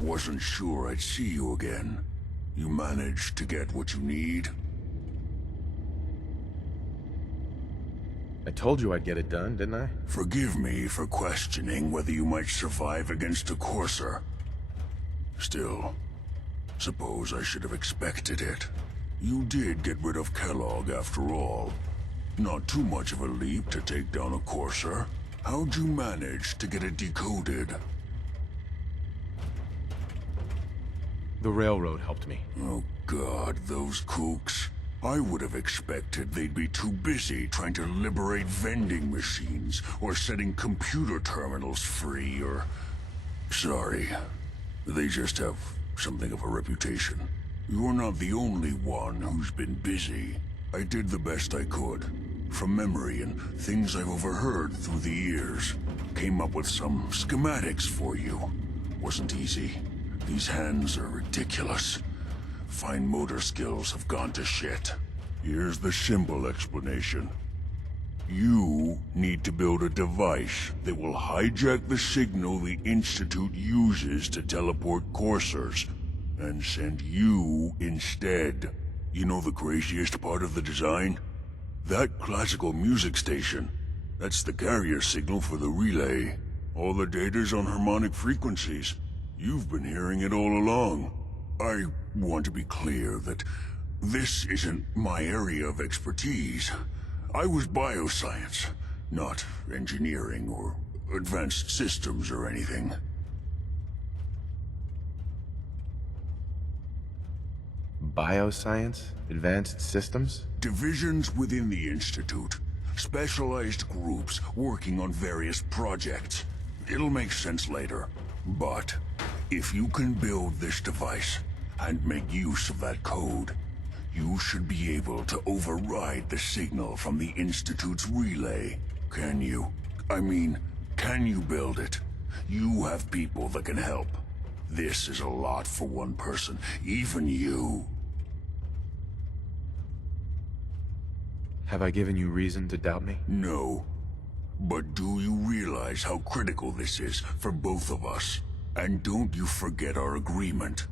Wasn't sure I'd see you again. You managed to get what you need? I told you I'd get it done, didn't I? Forgive me for questioning whether you might survive against a Courser. Still, suppose I should have expected it. You did get rid of Kellogg after all. Not too much of a leap to take down a Courser. How'd you manage to get it decoded? The railroad helped me. Oh God, those kooks. I would have expected they'd be too busy trying to liberate vending machines or setting computer terminals free or... Sorry. They just have something of a reputation. You're not the only one who's been busy. I did the best I could. From memory and things I've overheard through the years. Came up with some schematics for you. Wasn't easy. These hands are ridiculous. Fine motor skills have gone to shit. Here's the simple explanation. You need to build a device that will hijack the signal the Institute uses to teleport coursers, and send you instead. You know the craziest part of the design? That classical music station. That's the carrier signal for the relay. All the data's on harmonic frequencies. You've been hearing it all along. I want to be clear that this isn't my area of expertise. I was bioscience, not engineering or advanced systems or anything. Bioscience? Advanced systems? Divisions within the Institute. Specialized groups working on various projects. It'll make sense later. But if you can build this device and make use of that code, you should be able to override the signal from the Institute's relay. Can you? I mean, can you build it? You have people that can help. This is a lot for one person, even you. Have I given you reason to doubt me? No. But do you realize how critical this is for both of us? And don't you forget our agreement.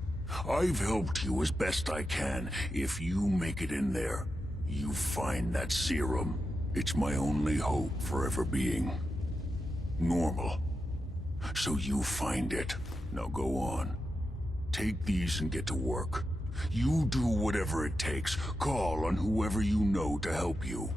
I've helped you as best I can. If you make it in there, you find that serum. It's my only hope for ever being normal. So you find it. Now go on. Take these and get to work. You do whatever it takes. Call on whoever you know to help you.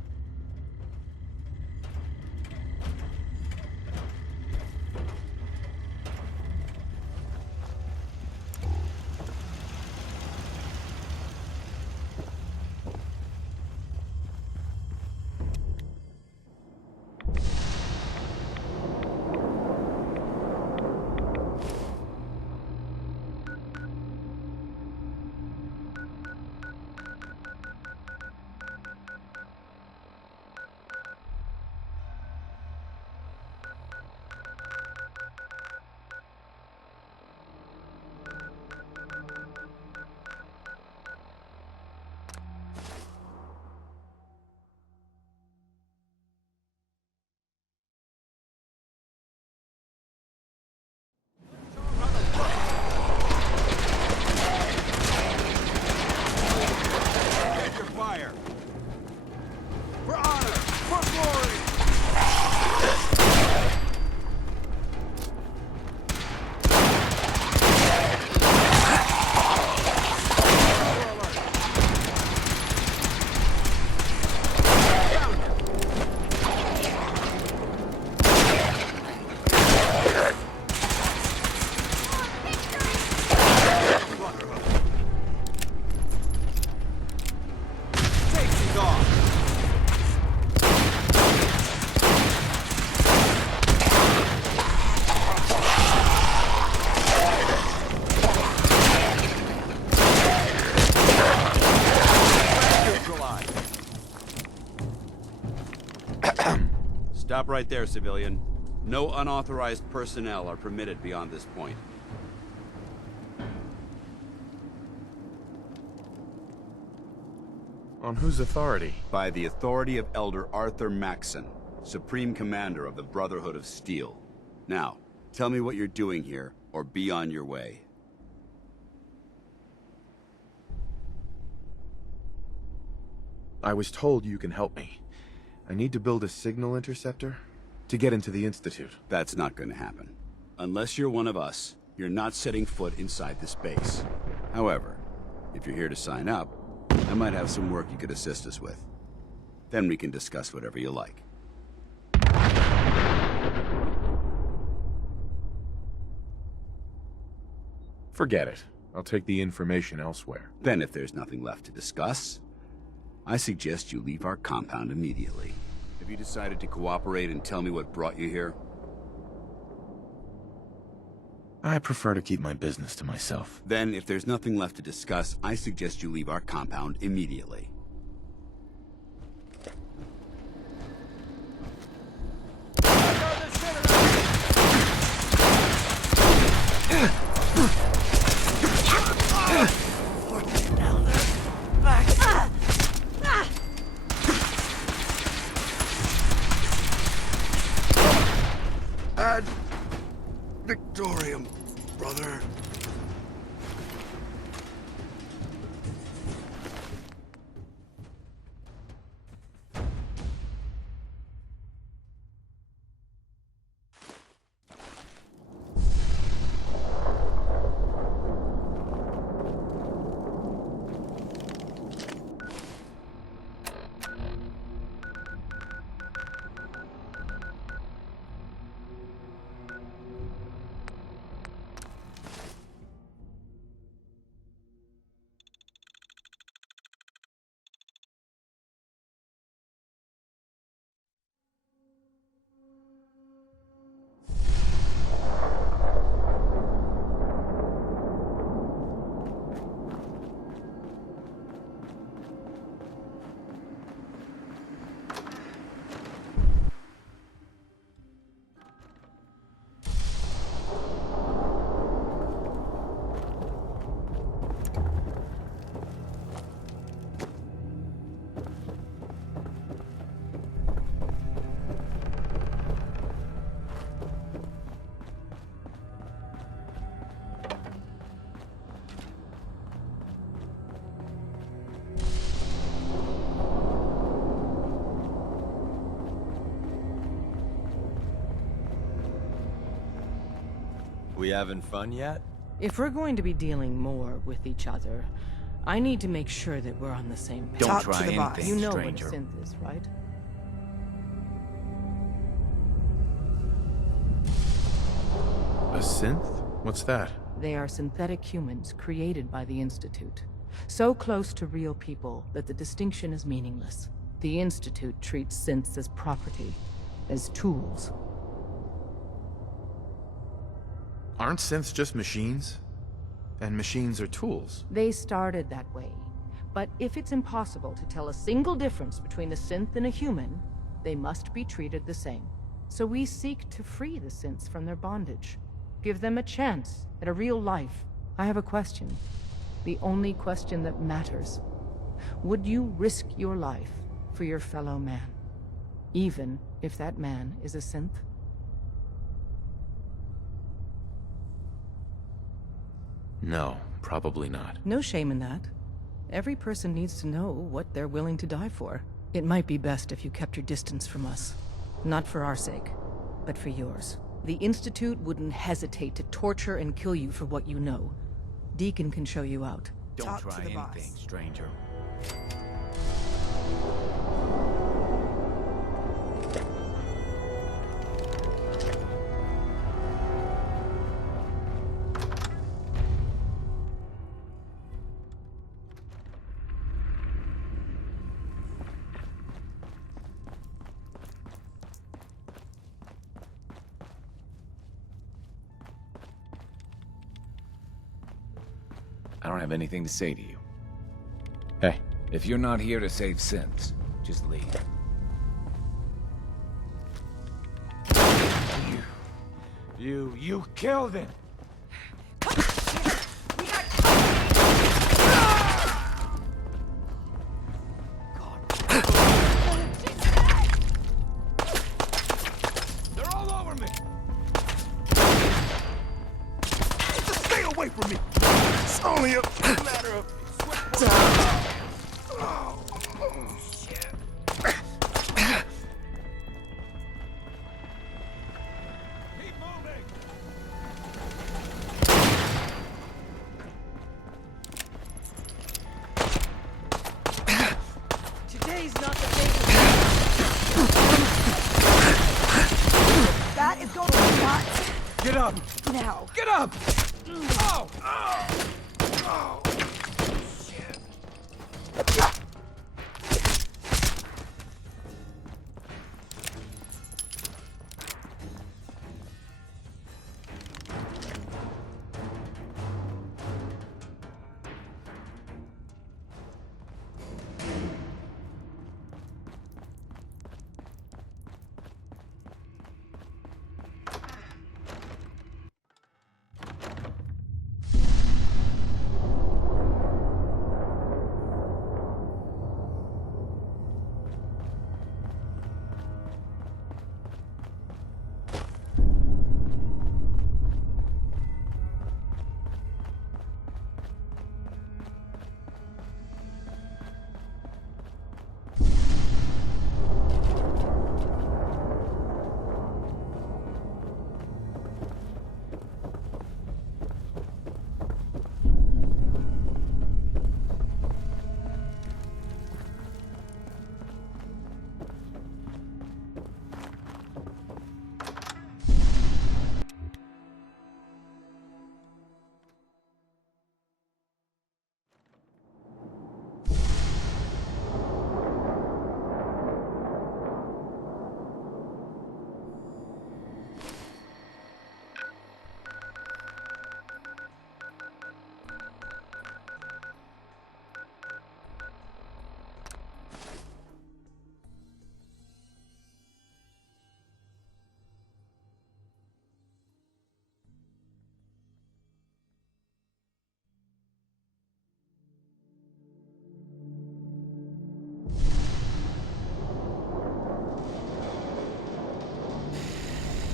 Stop right there, civilian. No unauthorized personnel are permitted beyond this point. On whose authority? By the authority of Elder Arthur Maxson, Supreme Commander of the Brotherhood of Steel. Now, tell me what you're doing here, or be on your way. I was told you can help me. I need to build a signal interceptor to get into the Institute. That's not going to happen. Unless you're one of us, you're not setting foot inside this base. However, if you're here to sign up, I might have some work you could assist us with. Then we can discuss whatever you like. Forget it. I'll take the information elsewhere. Then if there's nothing left to discuss, I suggest you leave our compound immediately. Have you decided to cooperate and tell me what brought you here? I prefer to keep my business to myself. Then, if there's nothing left to discuss, I suggest you leave our compound immediately. Ad Victorium, brother. We having fun yet? If we're going to be dealing more with each other, I need to make sure that we're on the same page. Don't Talk try to the boss. anything, You know stranger. what a synth is, right? A synth? What's that? They are synthetic humans created by the Institute. So close to real people that the distinction is meaningless. The Institute treats synths as property, as tools. Aren't synths just machines? And machines are tools. They started that way. But if it's impossible to tell a single difference between a synth and a human, they must be treated the same. So we seek to free the synths from their bondage. Give them a chance at a real life. I have a question. The only question that matters. Would you risk your life for your fellow man? Even if that man is a synth? No, probably not. No shame in that. Every person needs to know what they're willing to die for. It might be best if you kept your distance from us. Not for our sake, but for yours. The Institute wouldn't hesitate to torture and kill you for what you know. Deacon can show you out. Don't Talk to try the boss. anything, stranger. I don't have anything to say to you. Hey. If you're not here to save synths, just leave. You killed him! They're all over me! Just stay away from me! It's only a matter of time.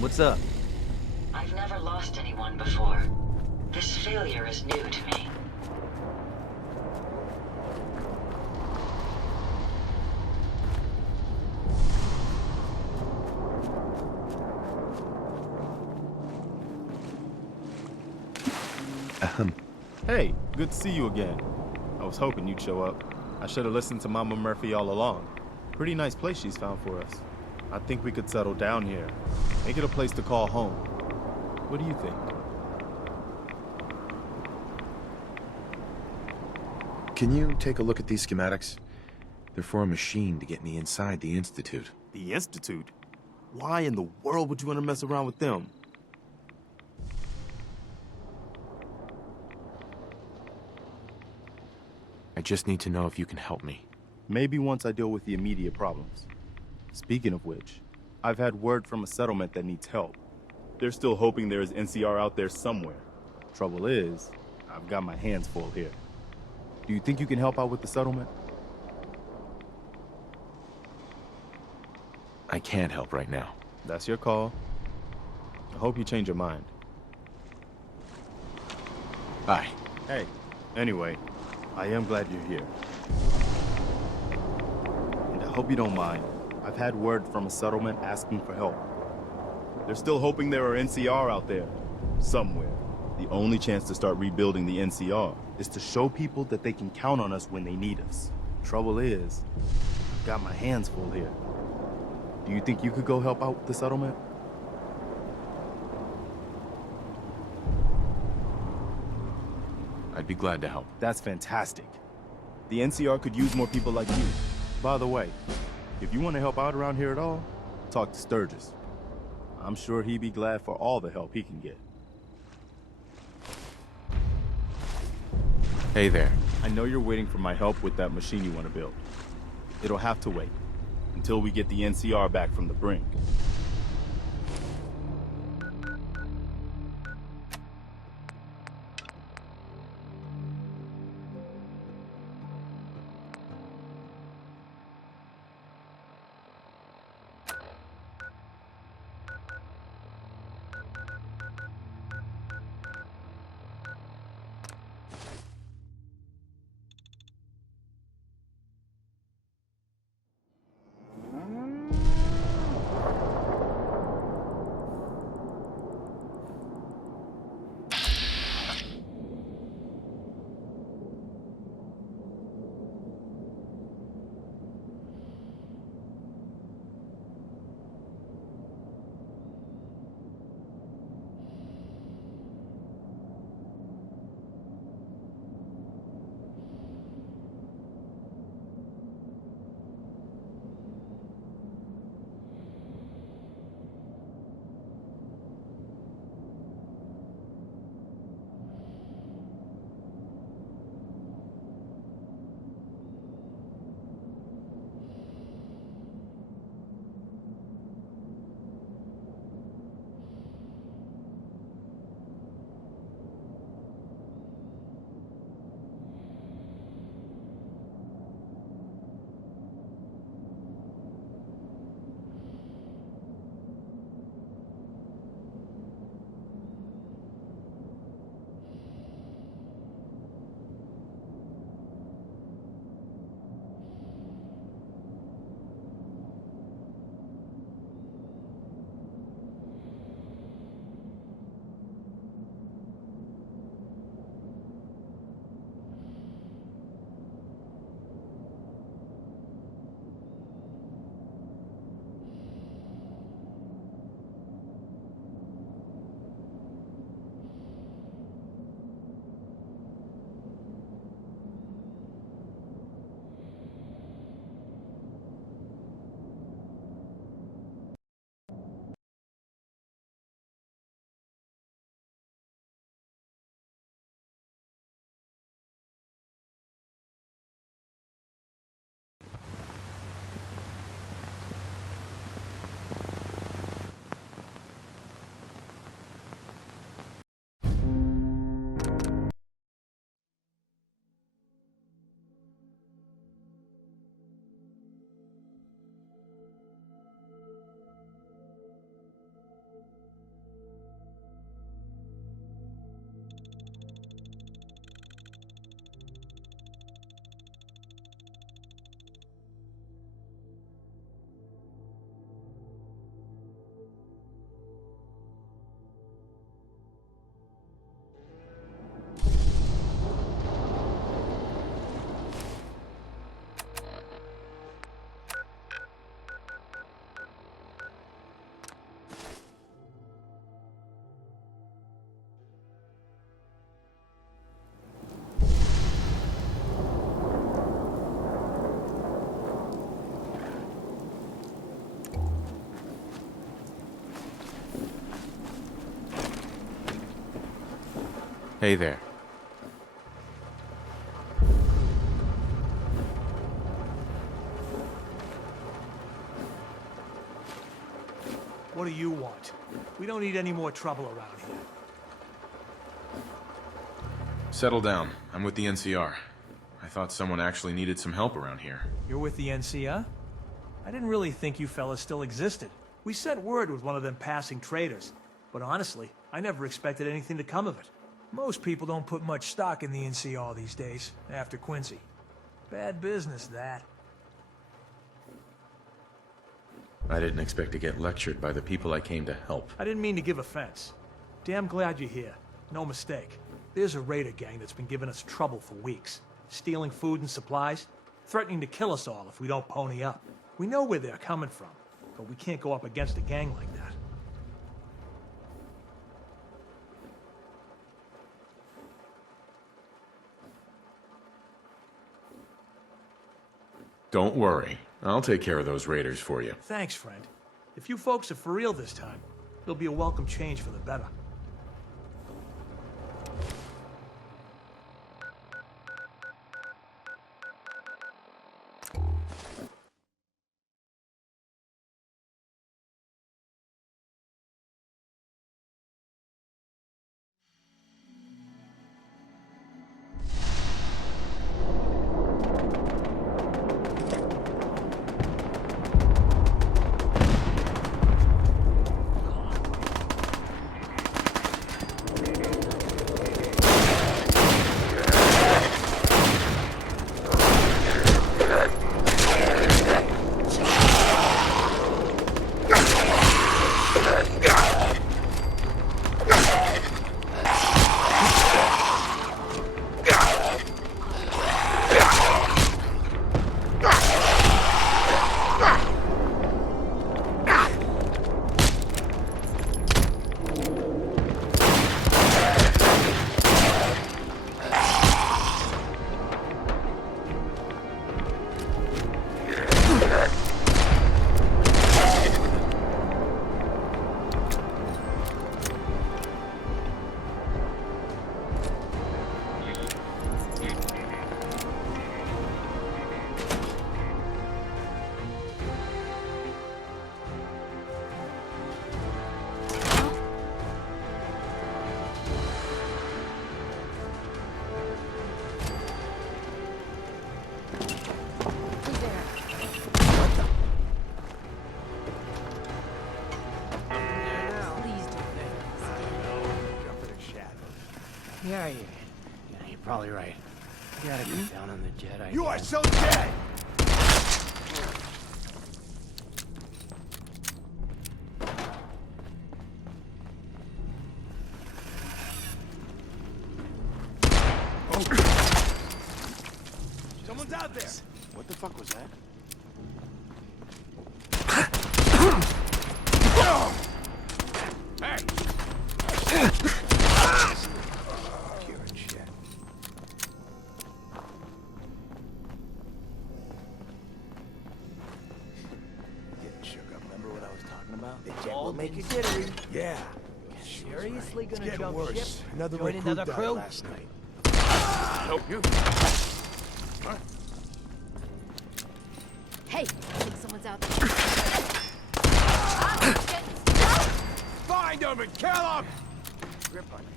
What's up? I've never lost anyone before. This failure is new to me. Hey, good to see you again. I was hoping you'd show up. I should have listened to Mama Murphy all along. Pretty nice place she's found for us. I think we could settle down here. Make it a place to call home. What do you think? Can you take a look at these schematics? They're for a machine to get me inside the Institute. The Institute? Why in the world would you want to mess around with them? I just need to know if you can help me. Maybe once I deal with the immediate problems. Speaking of which, I've had word from a settlement that needs help. They're still hoping there is NCR out there somewhere. Trouble is, I've got my hands full here. Do you think you can help out with the settlement? I can't help right now. That's your call. I hope you change your mind. Bye. Hey, anyway, I am glad you're here. And I hope you don't mind. I've had word from a settlement asking for help. They're still hoping there are NCR out there, somewhere. The only chance to start rebuilding the NCR is to show people that they can count on us when they need us. Trouble is, I've got my hands full here. Do you think you could go help out with the settlement? I'd be glad to help. That's fantastic. The NCR could use more people like you. By the way, if you want to help out around here at all, talk to Sturgis. I'm sure he'd be glad for all the help he can get. Hey there. I know you're waiting for my help with that machine you want to build. It'll have to wait until we get the NCR back from the brink. Hey there. What do you want? We don't need any more trouble around here. Settle down. I'm with the NCR. I thought someone actually needed some help around here. You're with the NCR? I didn't really think you fellas still existed. We sent word with one of them passing traders. But honestly, I never expected anything to come of it. Most people don't put much stock in the NCR these days, after Quincy. Bad business, that. I didn't expect to get lectured by the people I came to help. I didn't mean to give offense. Damn glad you're here. No mistake. There's a raider gang that's been giving us trouble for weeks. Stealing food and supplies, threatening to kill us all if we don't pony up. We know where they're coming from, but we can't go up against a gang like that. Don't worry. I'll take care of those raiders for you. Thanks, friend. If you folks are for real this time, it'll be a welcome change for the better. Yeah, you're probably right. You gotta get down on the jet, I You guess. are so dead! Someone's out there! What the fuck was that? Make it jittery. Yeah. Seriously gonna Getting jump worse. ship? Another Join recruit another died crew? last night. Nope. You. Hey, I think someone's out there. Find him and kill him! Grip on yourself.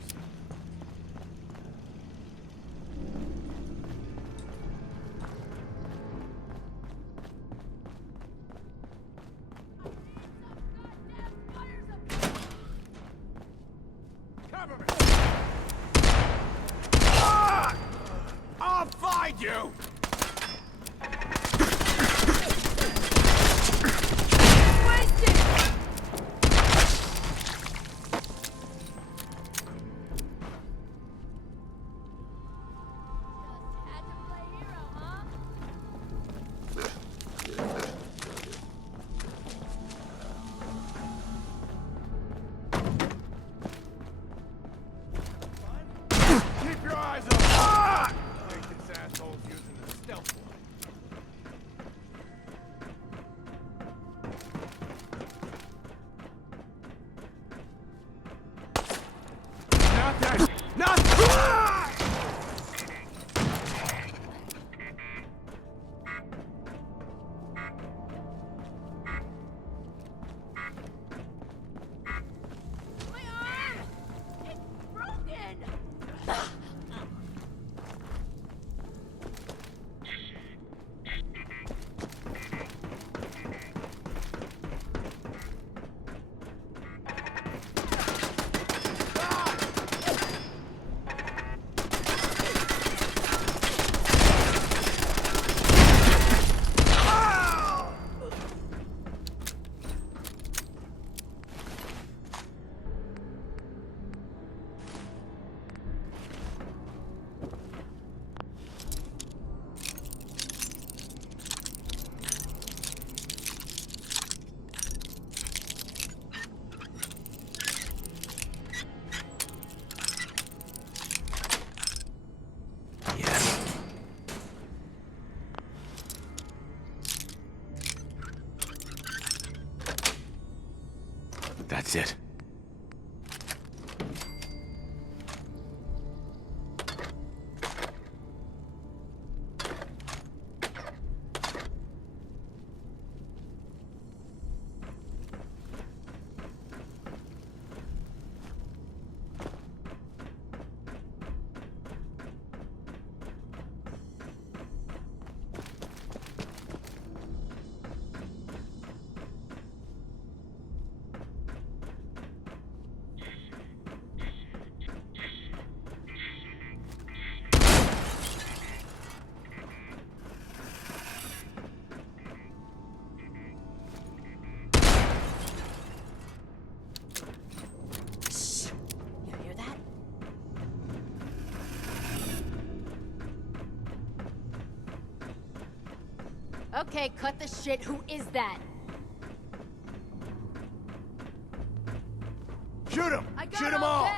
Cover me! I'll find you! Keep your eyes open! Think this asshole's using the That's it. You hear that? Okay, cut the shit. Who is that? Shoot him! I got Shoot them all!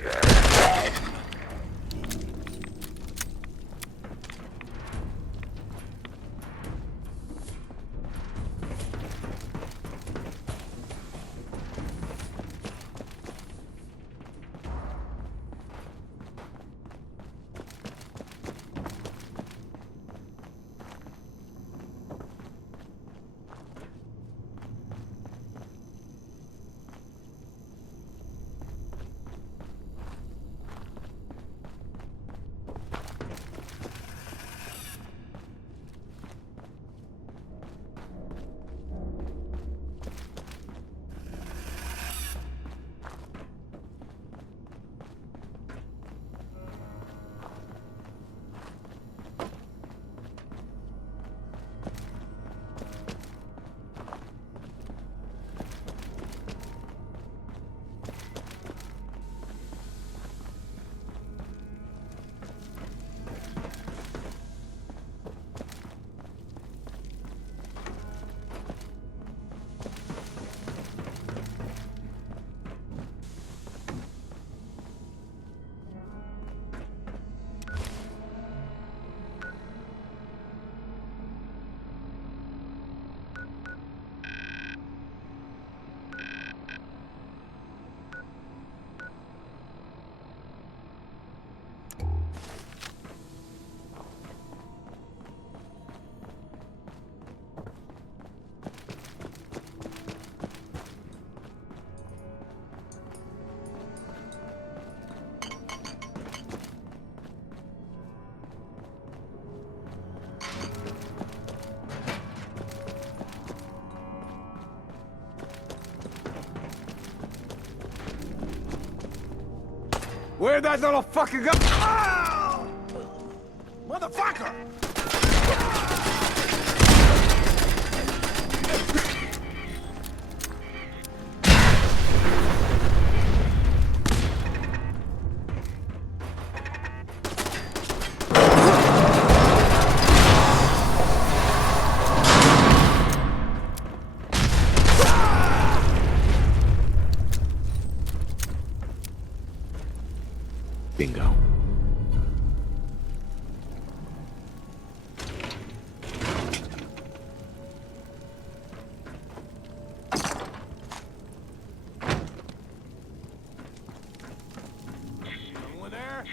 okay. Where'd that little fucker go? Ah! Motherfucker! Bingo. Anyone there?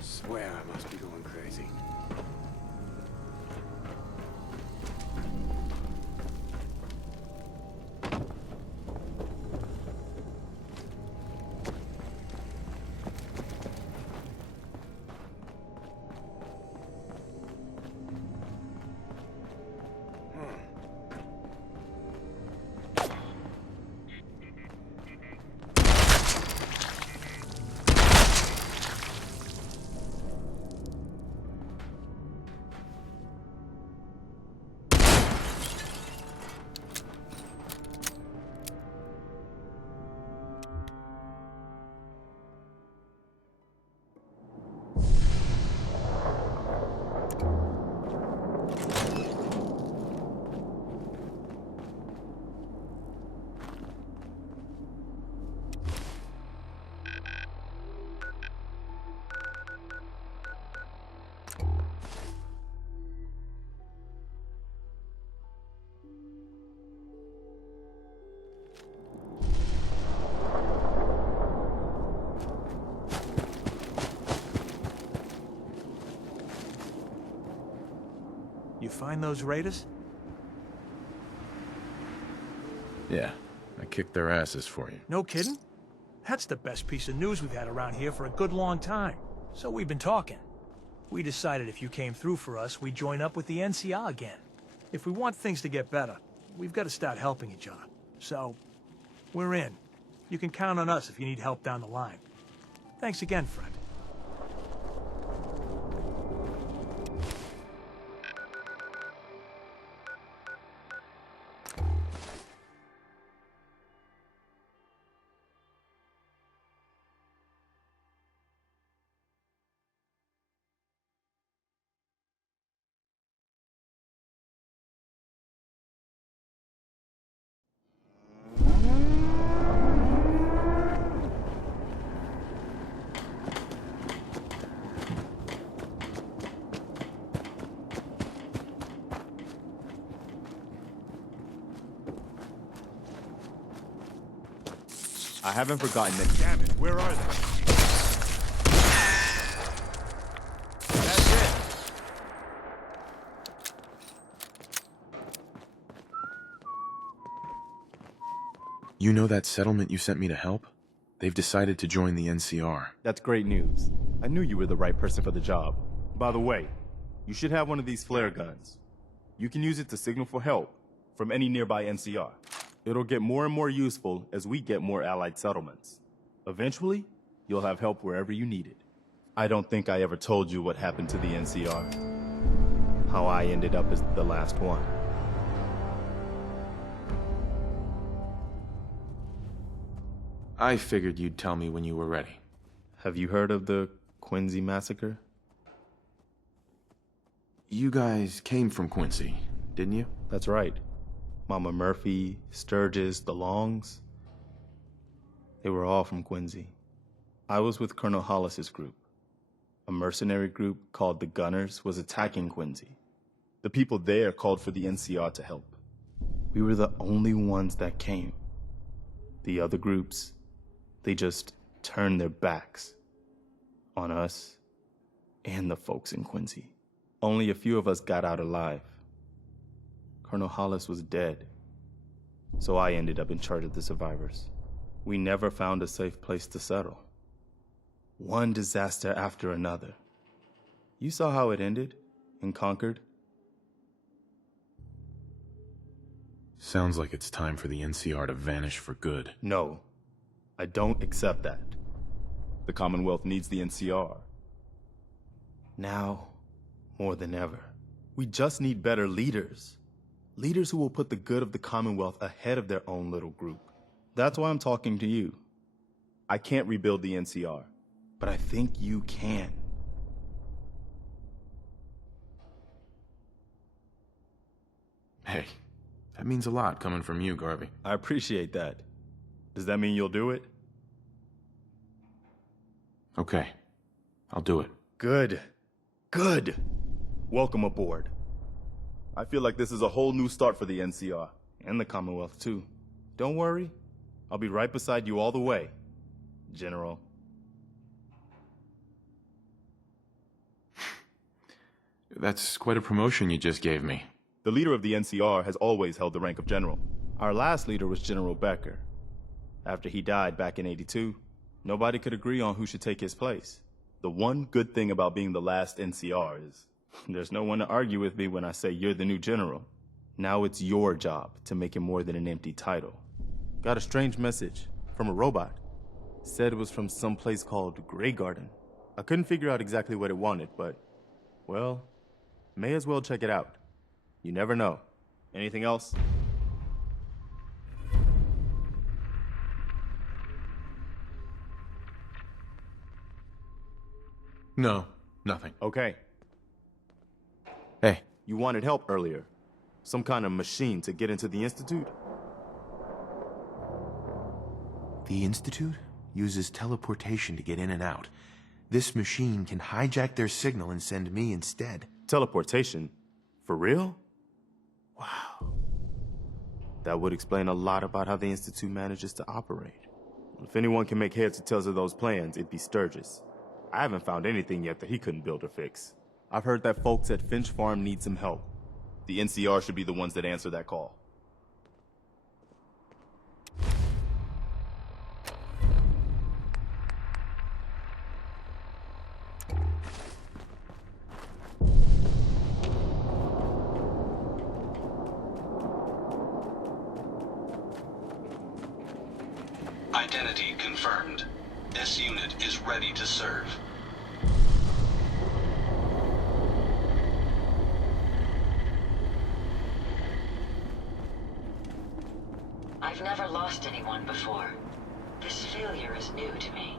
Swear I must be going crazy. You find those raiders? Yeah, I kicked their asses for you. No kidding? That's the best piece of news we've had around here for a good long time. So we've been talking. We decided if you came through for us, we'd join up with the NCR again. If we want things to get better, we've got to start helping each other. So, we're in. You can count on us if you need help down the line. Thanks again, friend. I haven't forgotten that. Damn it, where are they? That's it. You know that settlement you sent me to help? They've decided to join the NCR. That's great news. I knew you were the right person for the job. By the way, you should have one of these flare guns. You can use it to signal for help from any nearby NCR. It'll get more and more useful as we get more allied settlements. Eventually, you'll have help wherever you need it. I don't think I ever told you what happened to the NCR. How I ended up as the last one. I figured you'd tell me when you were ready. Have you heard of the Quincy massacre? You guys came from Quincy, didn't you? That's right. Mama Murphy, Sturgis, the Longs. They were all from Quincy. I was with Colonel Hollis's group. A mercenary group called the Gunners was attacking Quincy. The people there called for the NCR to help. We were the only ones that came. The other groups, they just turned their backs on us and the folks in Quincy. Only a few of us got out alive. Colonel Hollis was dead, so I ended up in charge of the survivors. We never found a safe place to settle. One disaster after another. You saw how it ended in Concord? Sounds like it's time for the NCR to vanish for good. No, I don't accept that. The Commonwealth needs the NCR. Now, more than ever. We just need better leaders. Leaders who will put the good of the Commonwealth ahead of their own little group. That's why I'm talking to you. I can't rebuild the NCR, but I think you can. Hey, that means a lot coming from you, Garvey. I appreciate that. Does that mean you'll do it? Okay, I'll do it. Good. Good. Welcome aboard. I feel like this is a whole new start for the NCR, and the Commonwealth too. Don't worry, I'll be right beside you all the way, General. That's quite a promotion you just gave me. The leader of the NCR has always held the rank of general. Our last leader was General Becker. After he died back in '82, nobody could agree on who should take his place. The one good thing about being the last NCR is there's no one to argue with me when I say you're the new general. Now it's your job to make it more than an empty title. Got a strange message from a robot. Said it was from some place called Grey Garden. I couldn't figure out exactly what it wanted, but, well, may as well check it out. You never know. Anything else? No, nothing. Okay. Hey. You wanted help earlier. Some kind of machine to get into the Institute? The Institute uses teleportation to get in and out. This machine can hijack their signal and send me instead. Teleportation? For real? Wow. That would explain a lot about how the Institute manages to operate. If anyone can make heads or tails of those plans, it'd be Sturgis. I haven't found anything yet that he couldn't build or fix. I've heard that folks at Finch Farm need some help. The NCR should be the ones that answer that call. Identity confirmed. This unit is ready to serve. I've never lost anyone before. This failure is new to me.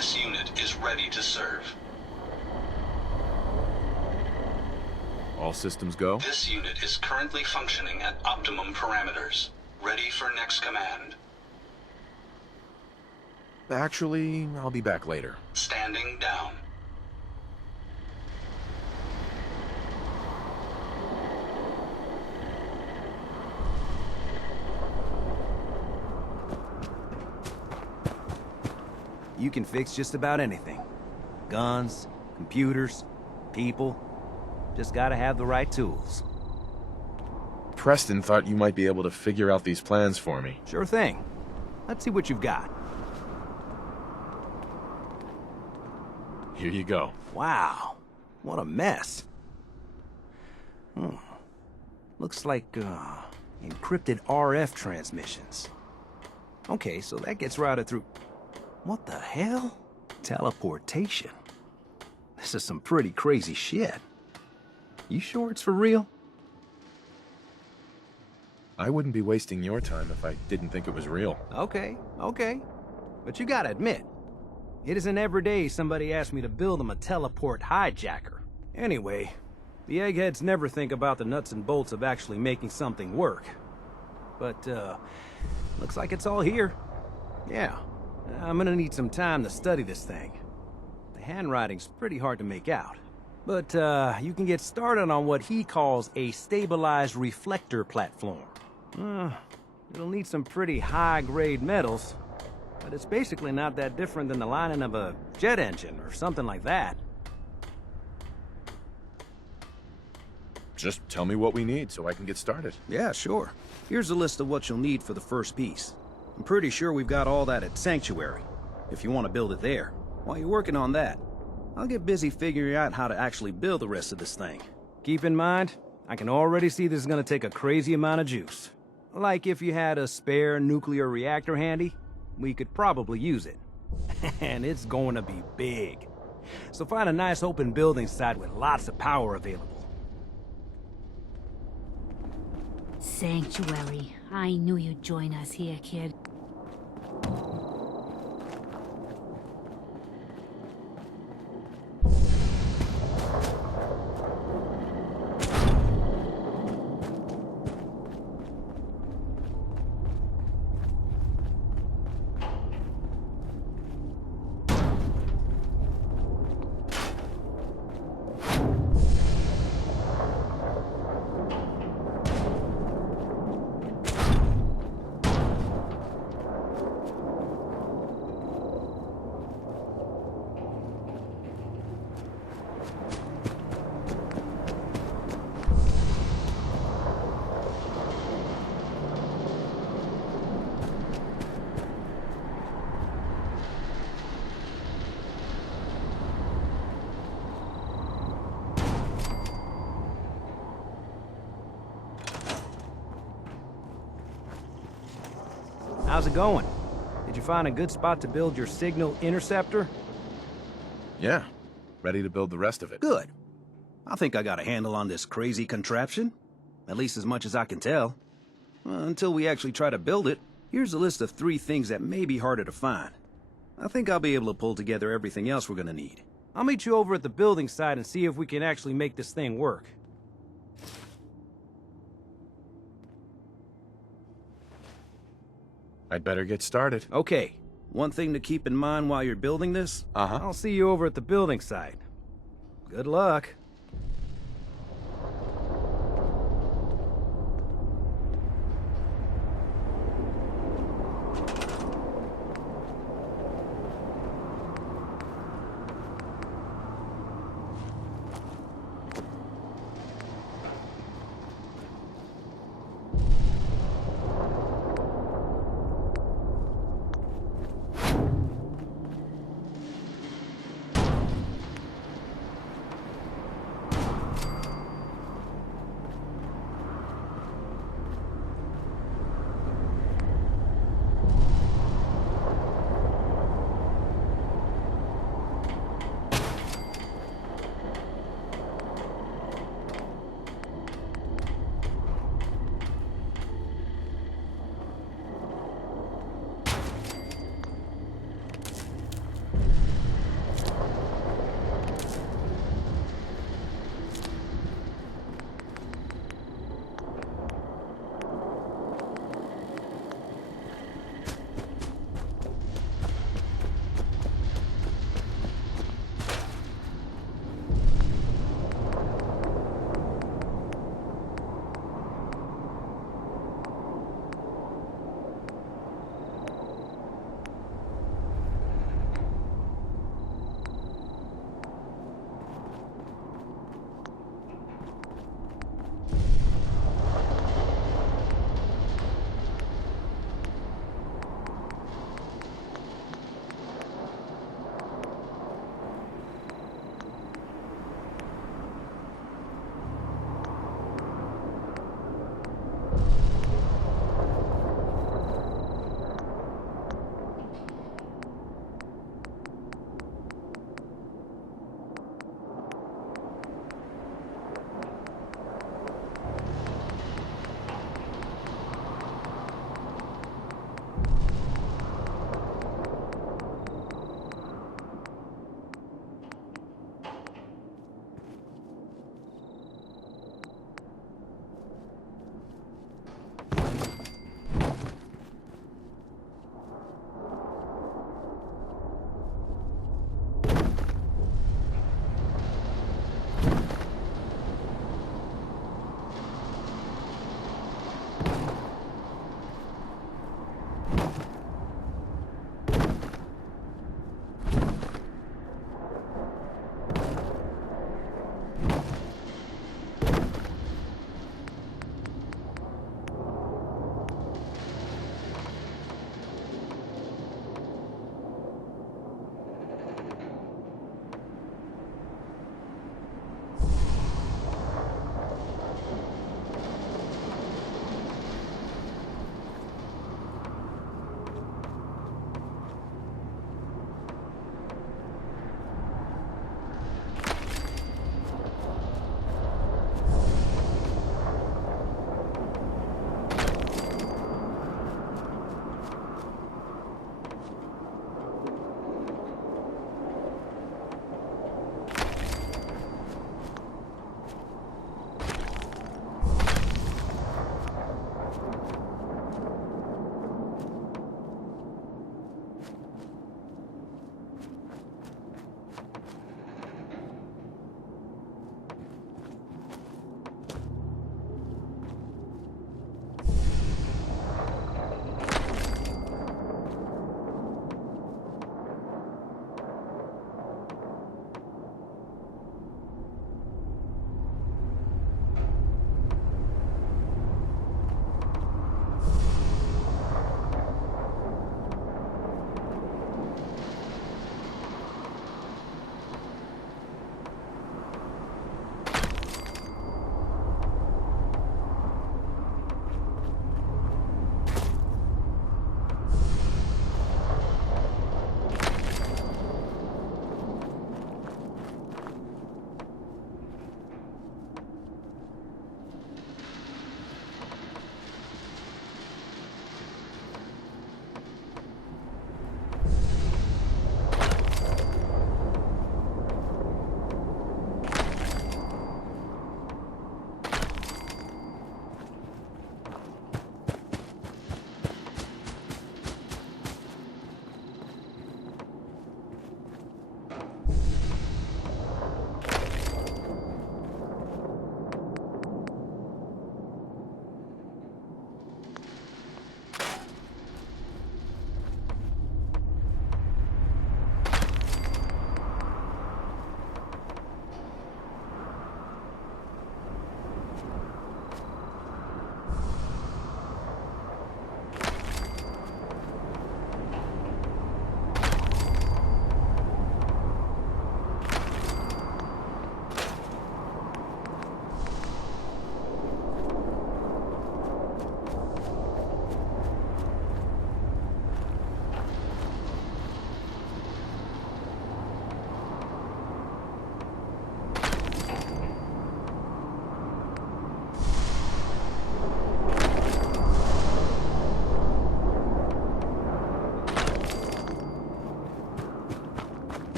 This unit is ready to serve. All systems go? This unit is currently functioning at optimum parameters. Ready for next command. Actually, I'll be back later. Standing down. You can fix just about anything. Guns, computers, people. Just gotta have the right tools. Preston thought you might be able to figure out these plans for me. Sure thing. Let's see what you've got. Here you go. Wow. What a mess. Looks like, encrypted RF transmissions. Okay, so that gets routed through... What the hell? Teleportation. This is some pretty crazy shit. You sure it's for real? I wouldn't be wasting your time if I didn't think it was real. Okay. But you gotta admit, it isn't every day somebody asks me to build them a teleport hijacker. Anyway, the eggheads never think about the nuts and bolts of actually making something work. But, looks like it's all here. Yeah, I'm gonna need some time to study this thing. The handwriting's pretty hard to make out. But, you can get started on what he calls a stabilized reflector platform. It'll need some pretty high-grade metals, but it's basically not that different than the lining of a jet engine or something like that. Just tell me what we need so I can get started. Yeah, sure. Here's a list of what you'll need for the first piece. I'm pretty sure we've got all that at Sanctuary, if you want to build it there. While you're working on that, I'll get busy figuring out how to actually build the rest of this thing. Keep in mind, I can already see this is going to take a crazy amount of juice. Like if you had a spare nuclear reactor handy, we could probably use it. And it's going to be big. So find a nice open building site with lots of power available. Sanctuary. I knew you'd join us here, kid. How's it going? Did you find a good spot to build your signal interceptor? Yeah, ready to build the rest of it. Good. I think I got a handle on this crazy contraption. At least as much as I can tell. Until we actually try to build it, here's a list of 3 things that may be harder to find. I think I'll be able to pull together everything else we're gonna need. I'll meet you over at the building site and see if we can actually make this thing work. I'd better get started. Okay. One thing to keep in mind while you're building this, I'll see you over at the building site. Good luck.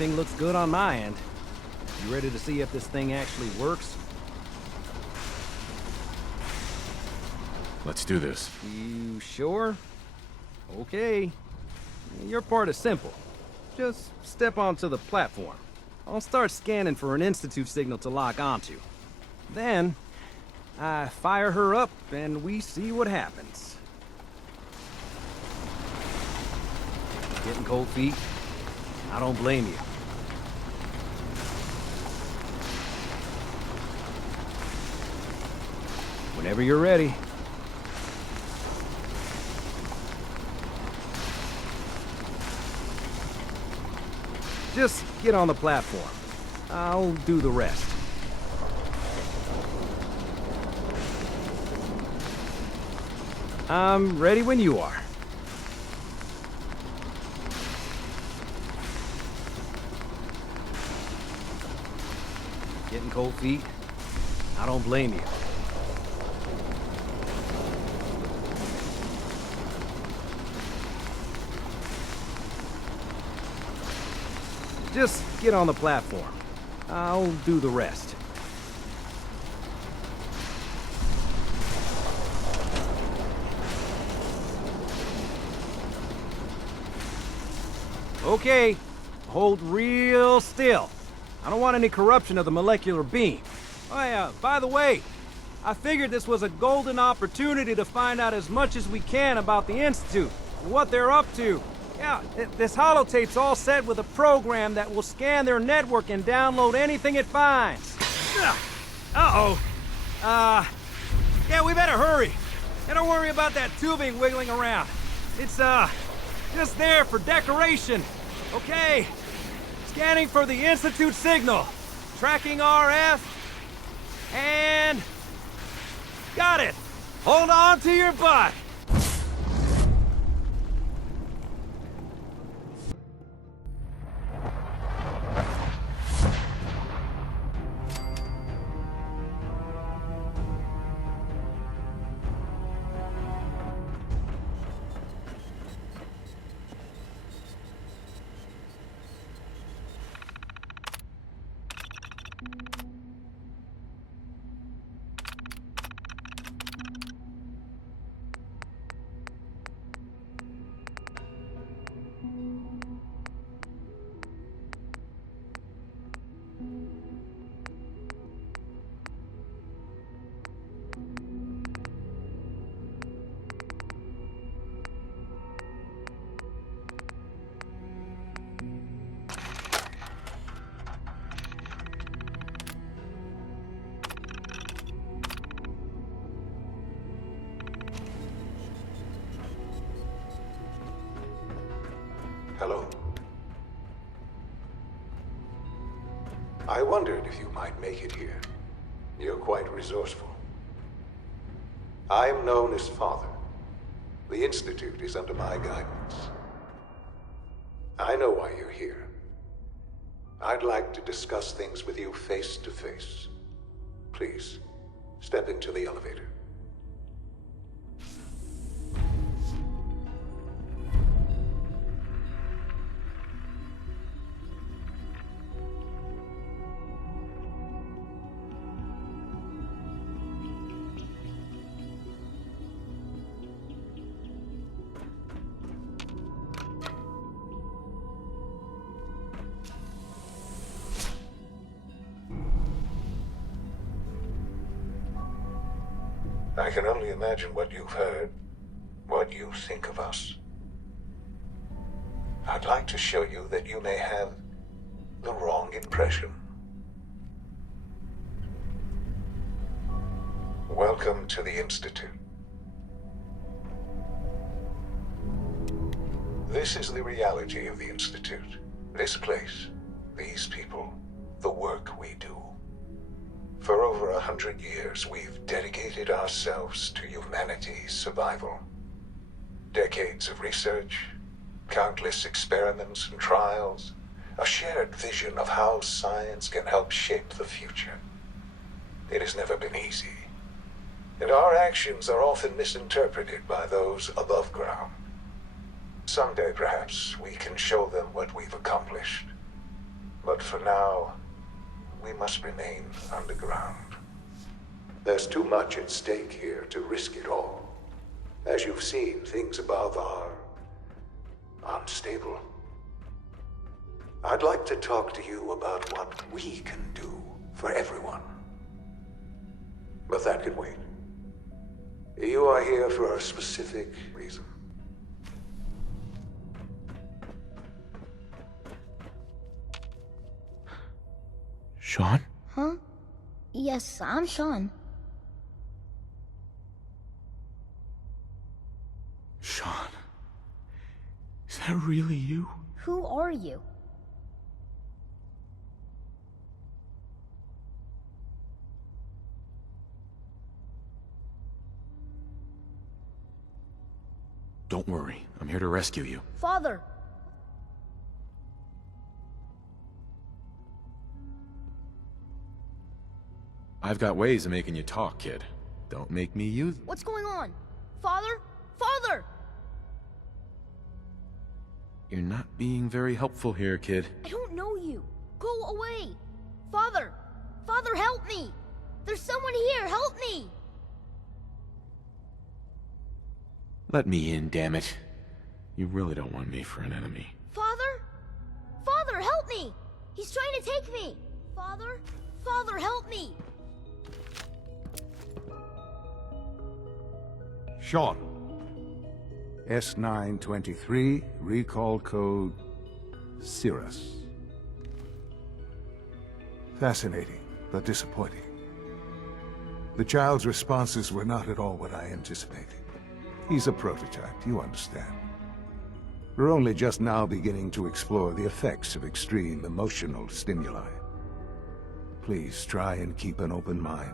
Everything looks good on my end. You ready to see if this thing actually works? Let's do this. You sure? Okay. Your part is simple. Just step onto the platform. I'll start scanning for an Institute signal to lock onto. Then, I fire her up and we see what happens. Getting cold feet? I don't blame you. Whenever you're ready. Just get on the platform. I'll do the rest. I'm ready when you are. Getting cold feet? I don't blame you. Just get on the platform. I'll do the rest. Okay, hold real still. I don't want any corruption of the molecular beam. Oh yeah, by the way, I figured this was a golden opportunity to find out as much as we can about the Institute and what they're up to. Yeah, this holotape's all set with a program that will scan their network and download anything it finds. Uh-oh. Yeah, we better hurry. And don't worry about that tubing wiggling around. It's, just there for decoration. Okay. Scanning for the Institute signal. Tracking RF. And... got it. Hold on to your butt. Hello. I wondered if you might make it here. You're quite resourceful. I'm known as Father. The Institute is under my guidance. I know why you're here. I'd like to discuss things with you face to face. Please, step into the elevator. I can only imagine what you've heard, what you think of us. I'd like to show you that you may have the wrong impression. Welcome to the Institute. This is the reality of the Institute. This place, these people, the work we do. For over 100 years, we've dedicated ourselves to humanity's survival. Decades of research, countless experiments and trials, a shared vision of how science can help shape the future. It has never been easy, and our actions are often misinterpreted by those above ground. Someday, perhaps, we can show them what we've accomplished. But for now, we must remain underground. There's too much at stake here to risk it all. As you've seen, things above are unstable. I'd like to talk to you about what we can do for everyone. But that can wait. You are here for a specific reason. Sean? Huh? Yes, I'm Sean. Sean? Is that really you? Who are you? Don't worry, I'm here to rescue you. Father! I've got ways of making you talk, kid. Don't make me use... What's going on? Father? Father! You're not being very helpful here, kid. I don't know you. Go away! Father! Father, help me! There's someone here, help me! Let me in, damn it. You really don't want me for an enemy. Father? Father, help me! He's trying to take me! Father? Father, help me! Sean. S923, recall code Cirrus. Fascinating, but disappointing. The child's responses were not at all what I anticipated. He's a prototype, you understand. We're only just now beginning to explore the effects of extreme emotional stimuli. Please try and keep an open mind.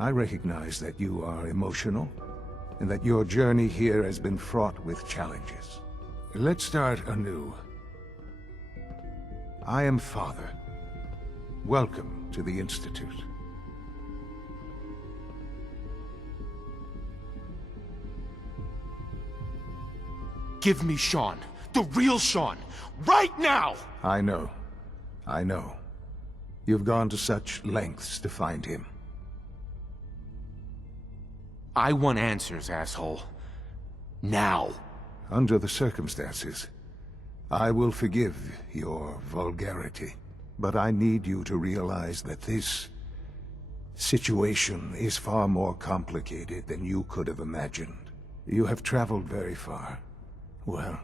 I recognize that you are emotional, and that your journey here has been fraught with challenges. Let's start anew. I am Father. Welcome to the Institute. Give me Sean. The real Sean. Right now! I know. I know. You've gone to such lengths to find him. I want answers, asshole. Now. Under the circumstances, I will forgive your vulgarity. But I need you to realize that this situation is far more complicated than you could have imagined. You have traveled very far. Well,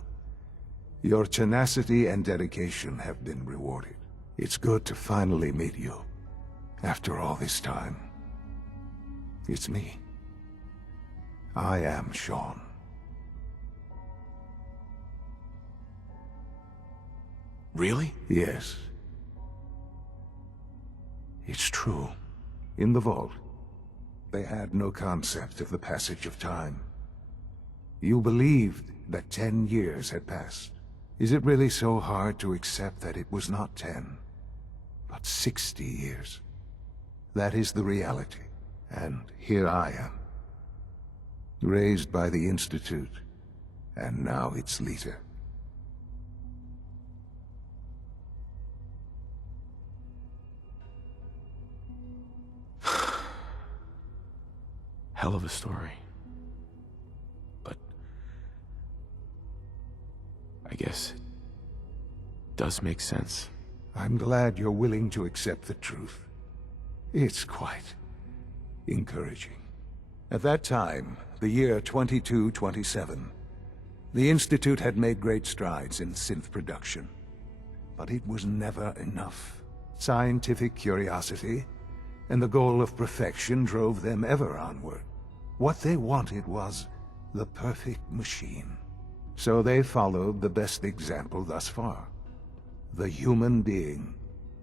your tenacity and dedication have been rewarded. It's good to finally meet you. After all this time. It's me. I am Sean. Really? Yes. It's true. In the vault, they had no concept of the passage of time. You believed that 10 years had passed. Is it really so hard to accept that it was not 10, but 60 years? That is the reality. And here I am. Raised by the Institute, and now its leader. Hell of a story. But I guess it does make sense. I'm glad you're willing to accept the truth. It's quite encouraging. At that time, the year 2227, the Institute had made great strides in synth production. But it was never enough. Scientific curiosity and the goal of perfection drove them ever onward. What they wanted was the perfect machine. So they followed the best example thus far. The human being.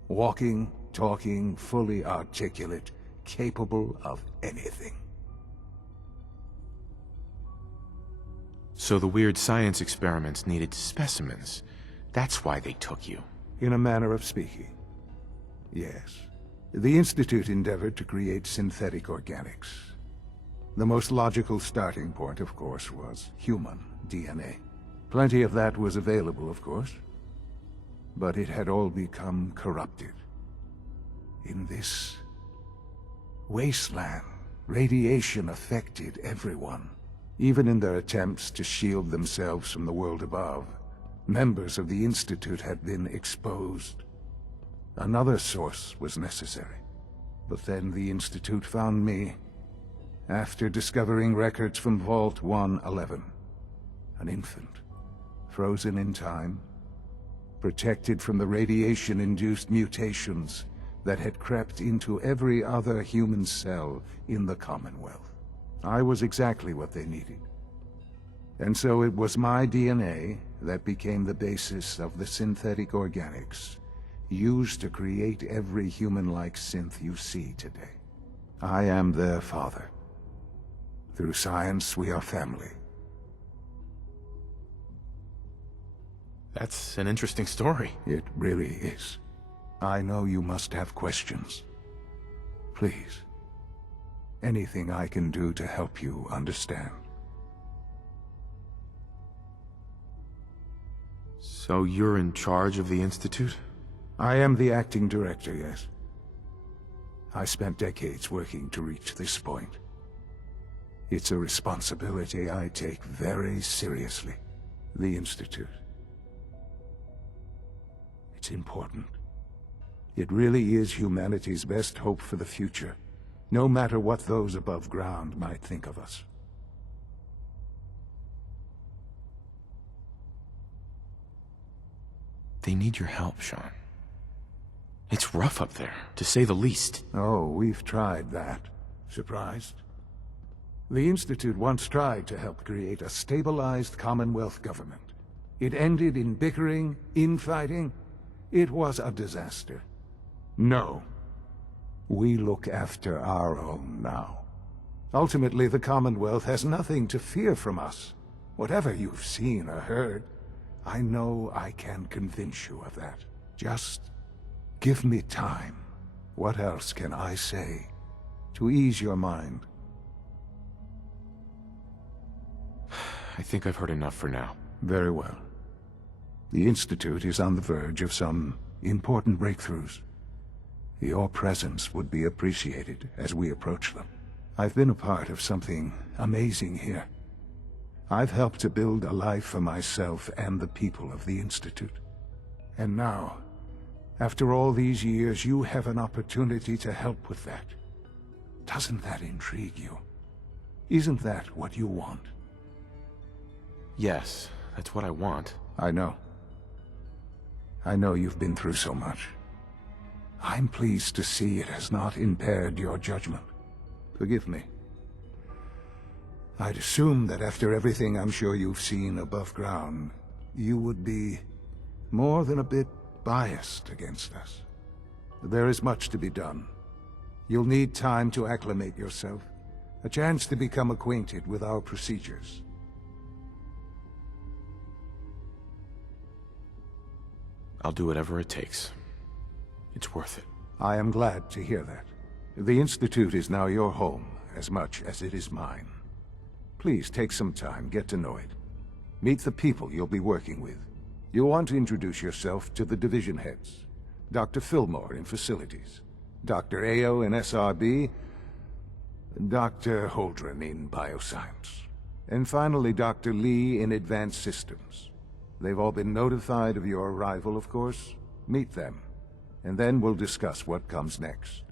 Walking, talking, fully articulate, capable of anything. So the weird science experiments needed specimens. That's why they took you. In a manner of speaking. Yes. The Institute endeavored to create synthetic organics. The most logical starting point, of course, was human DNA. Plenty of that was available, of course. but it had all become corrupted. In this wasteland, radiation affected everyone. Even in their attempts to shield themselves from the world above, members of the Institute had been exposed. Another source was necessary. But then the Institute found me, after discovering records from Vault 111. An infant, frozen in time, protected from the radiation-induced mutations that had crept into every other human cell in the Commonwealth. I was exactly what they needed. And so it was my DNA that became the basis of the synthetic organics used to create every human-like synth you see today. I am their father. Through science, we are family. That's an interesting story. It really is. I know you must have questions. Please. Anything I can do to help you understand. So you're in charge of the Institute? I am the acting director, yes. I spent decades working to reach this point. It's a responsibility I take very seriously. The Institute. It's important. It really is humanity's best hope for the future, no matter what those above ground might think of us. They need your help, Sean. It's rough up there, to say the least. Oh, we've tried that. Surprised? The Institute once tried to help create a stabilized Commonwealth government. It ended in bickering, infighting. It was a disaster. No. We look after our own now. Ultimately, the Commonwealth has nothing to fear from us. Whatever you've seen or heard, I know I can convince you of that. Just give me time. What else can I say to ease your mind? I think I've heard enough for now. Very well. The Institute is on the verge of some important breakthroughs. Your presence would be appreciated as we approach them. I've been a part of something amazing here. I've helped to build a life for myself and the people of the Institute. And now, after all these years, you have an opportunity to help with that. Doesn't that intrigue you? Isn't that what you want? Yes, that's what I want. I know. I know you've been through so much. I'm pleased to see it has not impaired your judgment. Forgive me. I'd assume that after everything I'm sure you've seen above ground, you would be more than a bit biased against us. There is much to be done. You'll need time to acclimate yourself, a chance to become acquainted with our procedures. I'll do whatever it takes. It's worth it. I am glad to hear that. The Institute is now your home, as much as it is mine. Please take some time, get to know it. Meet the people you'll be working with. You'll want to introduce yourself to the division heads. Dr. Fillmore in Facilities, Dr. Ayo in SRB, Dr. Holdren in Bioscience, and finally Dr. Lee in Advanced Systems. They've all been notified of your arrival, of course. Meet them, and then we'll discuss what comes next.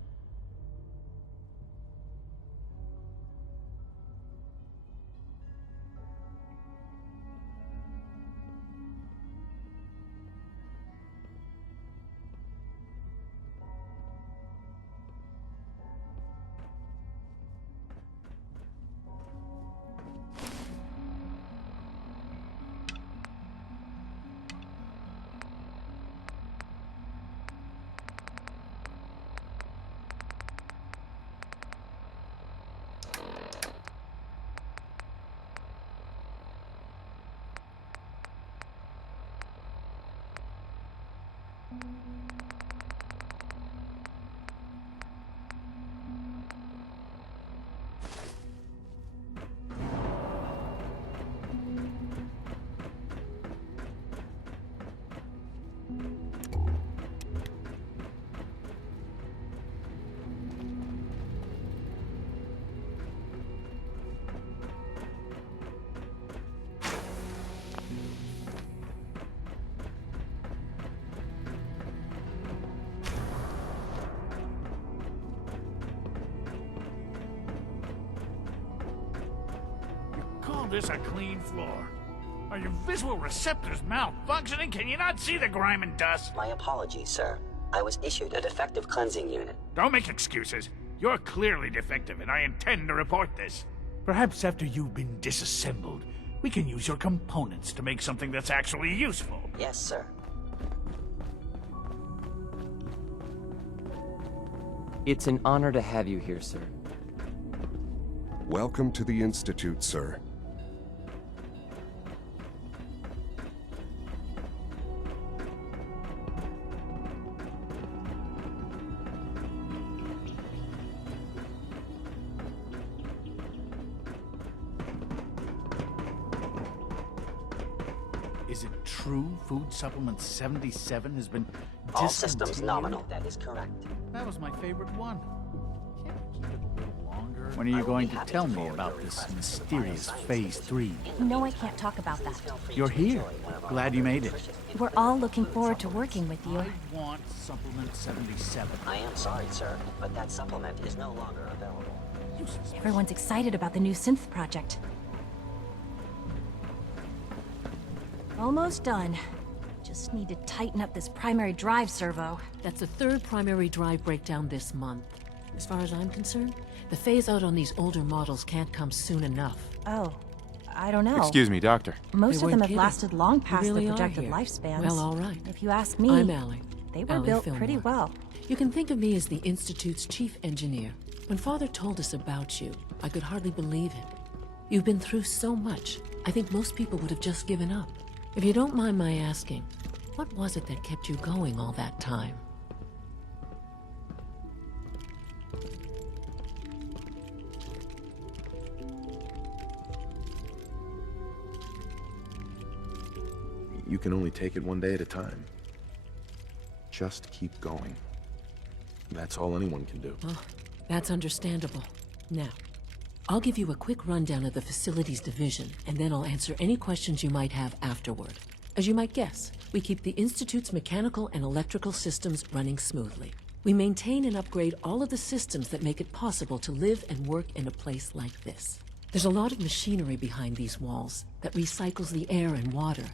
this a clean floor? Are your visual receptors malfunctioning? Can you not see the grime and dust? My apologies, sir. I was issued a defective cleansing unit. Don't make excuses. You're clearly defective, and I intend to report this. Perhaps after you've been disassembled, we can use your components to make something that's actually useful. Yes, sir. It's an honor to have you here, sir. Welcome to the Institute, sir. Is it true Food Supplement 77 has been All systems discontinued? nominal. That is correct. That was my favorite one. Can't we keep it a little longer? When are you going to tell me about this mysterious Phase 3? No, I can't talk about that. You're here. Glad you made it. We're all looking forward to working with you. I want Supplement 77. I am sorry, sir, but that supplement is no longer available. Everyone's excited about the new synth project. Almost done. Just need to tighten up this primary drive servo. That's the third primary drive breakdown this month. As far as I'm concerned, the phase-out on these older models can't come soon enough. Oh, I don't know. Excuse me, Doctor. Most They of them weren't have kidding. lasted long They past really their are projected here. lifespans. Well, all right. If you ask me, I'm Allie. they were Allie built Fillmore. pretty well. You can think of me as the Institute's chief engineer. When Father told us about you, I could hardly believe it. You've been through so much, I think most people would have just given up. If you don't mind my asking, what was it that kept you going all that time? You can only take it one day at a time. Just keep going. That's all anyone can do. Oh, that's understandable. Now, I'll give you a quick rundown of the facilities division, and then I'll answer any questions you might have afterward. As you might guess, we keep the Institute's mechanical and electrical systems running smoothly. We maintain and upgrade all of the systems that make it possible to live and work in a place like this. There's a lot of machinery behind these walls that recycles the air and water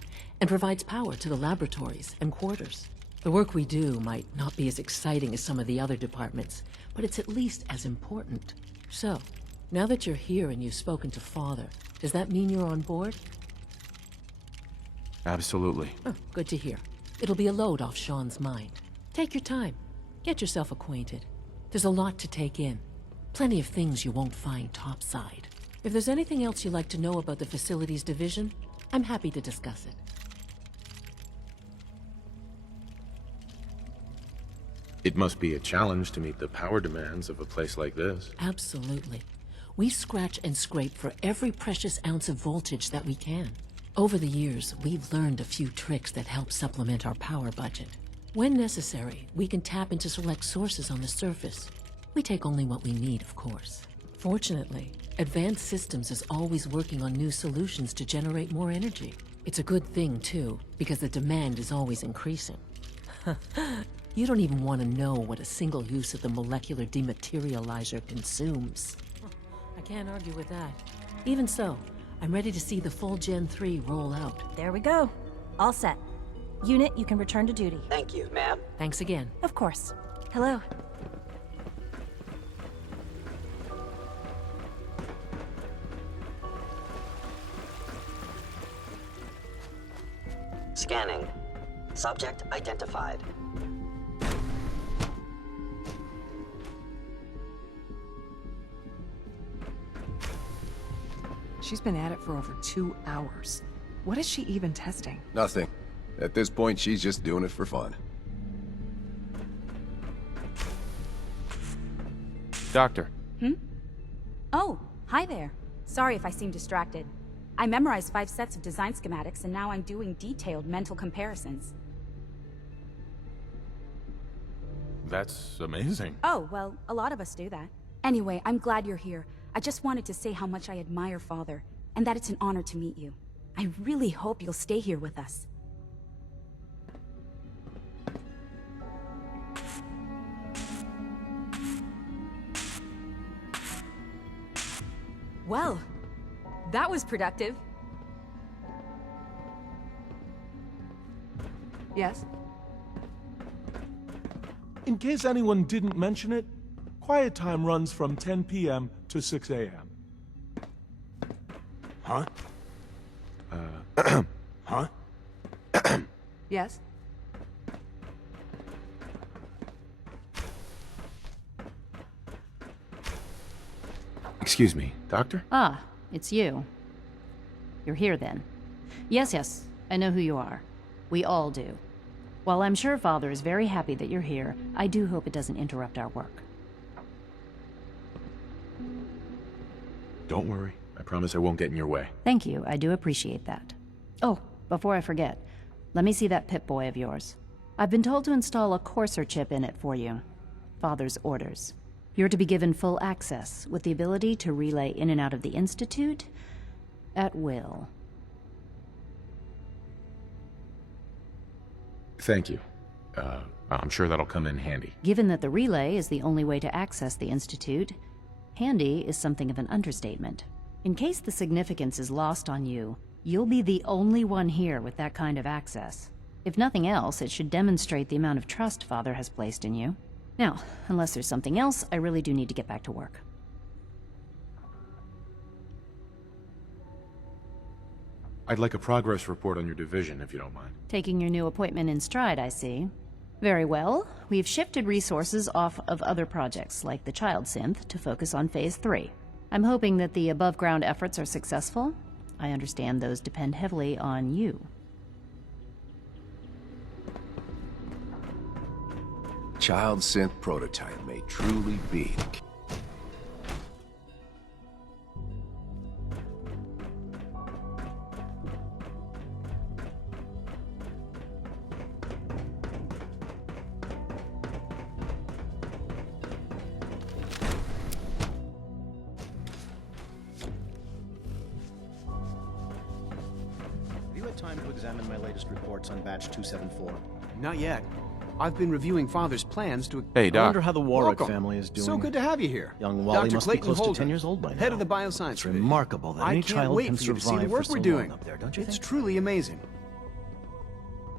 and provides power to the laboratories and quarters. The work we do might not be as exciting as some of the other departments, but it's at least as important. So, now that you're here and you've spoken to Father, does that mean you're on board? Absolutely. Oh, good to hear. It'll be a load off Sean's mind. Take your time. Get yourself acquainted. There's a lot to take in. Plenty of things you won't find topside. If there's anything else you'd like to know about the facilities division, I'm happy to discuss it. It must be a challenge to meet the power demands of a place like this. Absolutely. We scratch and scrape for every precious ounce of voltage that we can. Over the years, we've learned a few tricks that help supplement our power budget. When necessary, we can tap into select sources on the surface. We take only what we need, of course. Fortunately, Advanced Systems is always working on new solutions to generate more energy. It's a good thing, too, because the demand is always increasing. You don't even want to know what a single use of the molecular dematerializer consumes. I can't argue with that. Even so, I'm ready to see the full Gen 3 roll out. There we go. All set. Unit, you can return to duty. Thank you, ma'am. Thanks again. Of course. Hello. Scanning. Subject identified. She's been at it for over 2 hours. What is she even testing? Nothing. At this point, she's just doing it for fun. Doctor. Oh, hi there. Sorry if I seem distracted. I memorized 5 sets of design schematics and now I'm doing detailed mental comparisons. That's amazing. Oh, well, a lot of us do that. Anyway, I'm glad you're here. I just wanted to say how much I admire Father, and that it's an honor to meet you. I really hope you'll stay here with us. Well, That was productive. Yes? In case anyone didn't mention it, quiet time runs from 10 p.m. to 6 a.m. Huh? Huh? Yes? Excuse me, Doctor? Ah, it's you. You're here then. Yes, I know who you are. We all do. While I'm sure Father is very happy that you're here, I do hope it doesn't interrupt our work. Don't worry. I promise I won't get in your way. Thank you, I do appreciate that. Oh, before I forget, let me see that Pip-Boy of yours. I've been told to install a Courser chip in it for you. Father's orders. You're to be given full access, with the ability to relay in and out of the Institute at will. Thank you. I'm sure that'll come in handy. Given that the relay is the only way to access the Institute, handy is something of an understatement. In case the significance is lost on you, you'll be the only one here with that kind of access. If nothing else, it should demonstrate the amount of trust Father has placed in you. Now, unless there's something else, I really do need to get back to work. I'd like a progress report on your division, if you don't mind. Taking your new appointment in stride, I see. Very well. We've shifted resources off of other projects, like the Child Synth, to focus on Phase 3. I'm hoping that the above-ground efforts are successful. I understand those depend heavily on you. Child Synth prototype may truly be the... Have you had time to examine my latest reports on Batch 274? Not yet. I've been reviewing Father's plans to... Hey, Doc. I wonder how the Warwick Welcome. family is doing. So good to have you here. Young Wally Dr. must Clayton be close Holden, to 10 years old by now. Head of the Bioscience It's Division. remarkable that I any can't child wait can for you to see the survive work for so we're doing. long up there, don't you It's think? truly amazing.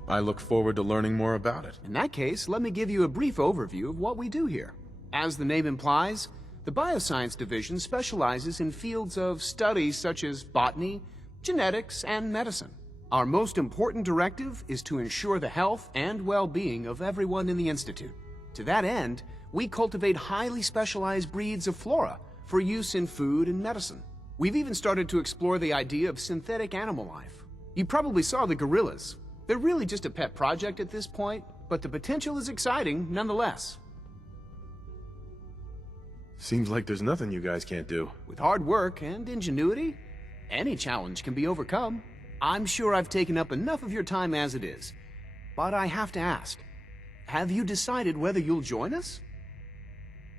I look forward to learning more about it. In that case, let me give you a brief overview of what we do here. As the name implies, the Bioscience Division specializes in fields of studies such as botany, genetics, and medicine. Our most important directive is to ensure the health and well-being of everyone in the Institute. To that end, we cultivate highly specialized breeds of flora for use in food and medicine. We've even started to explore the idea of synthetic animal life. You probably saw the gorillas. They're really just a pet project at this point, but the potential is exciting nonetheless. Seems like there's nothing you guys can't do. With hard work and ingenuity, any challenge can be overcome. I'm sure I've taken up enough of your time as it is, but I have to ask, have you decided whether you'll join us?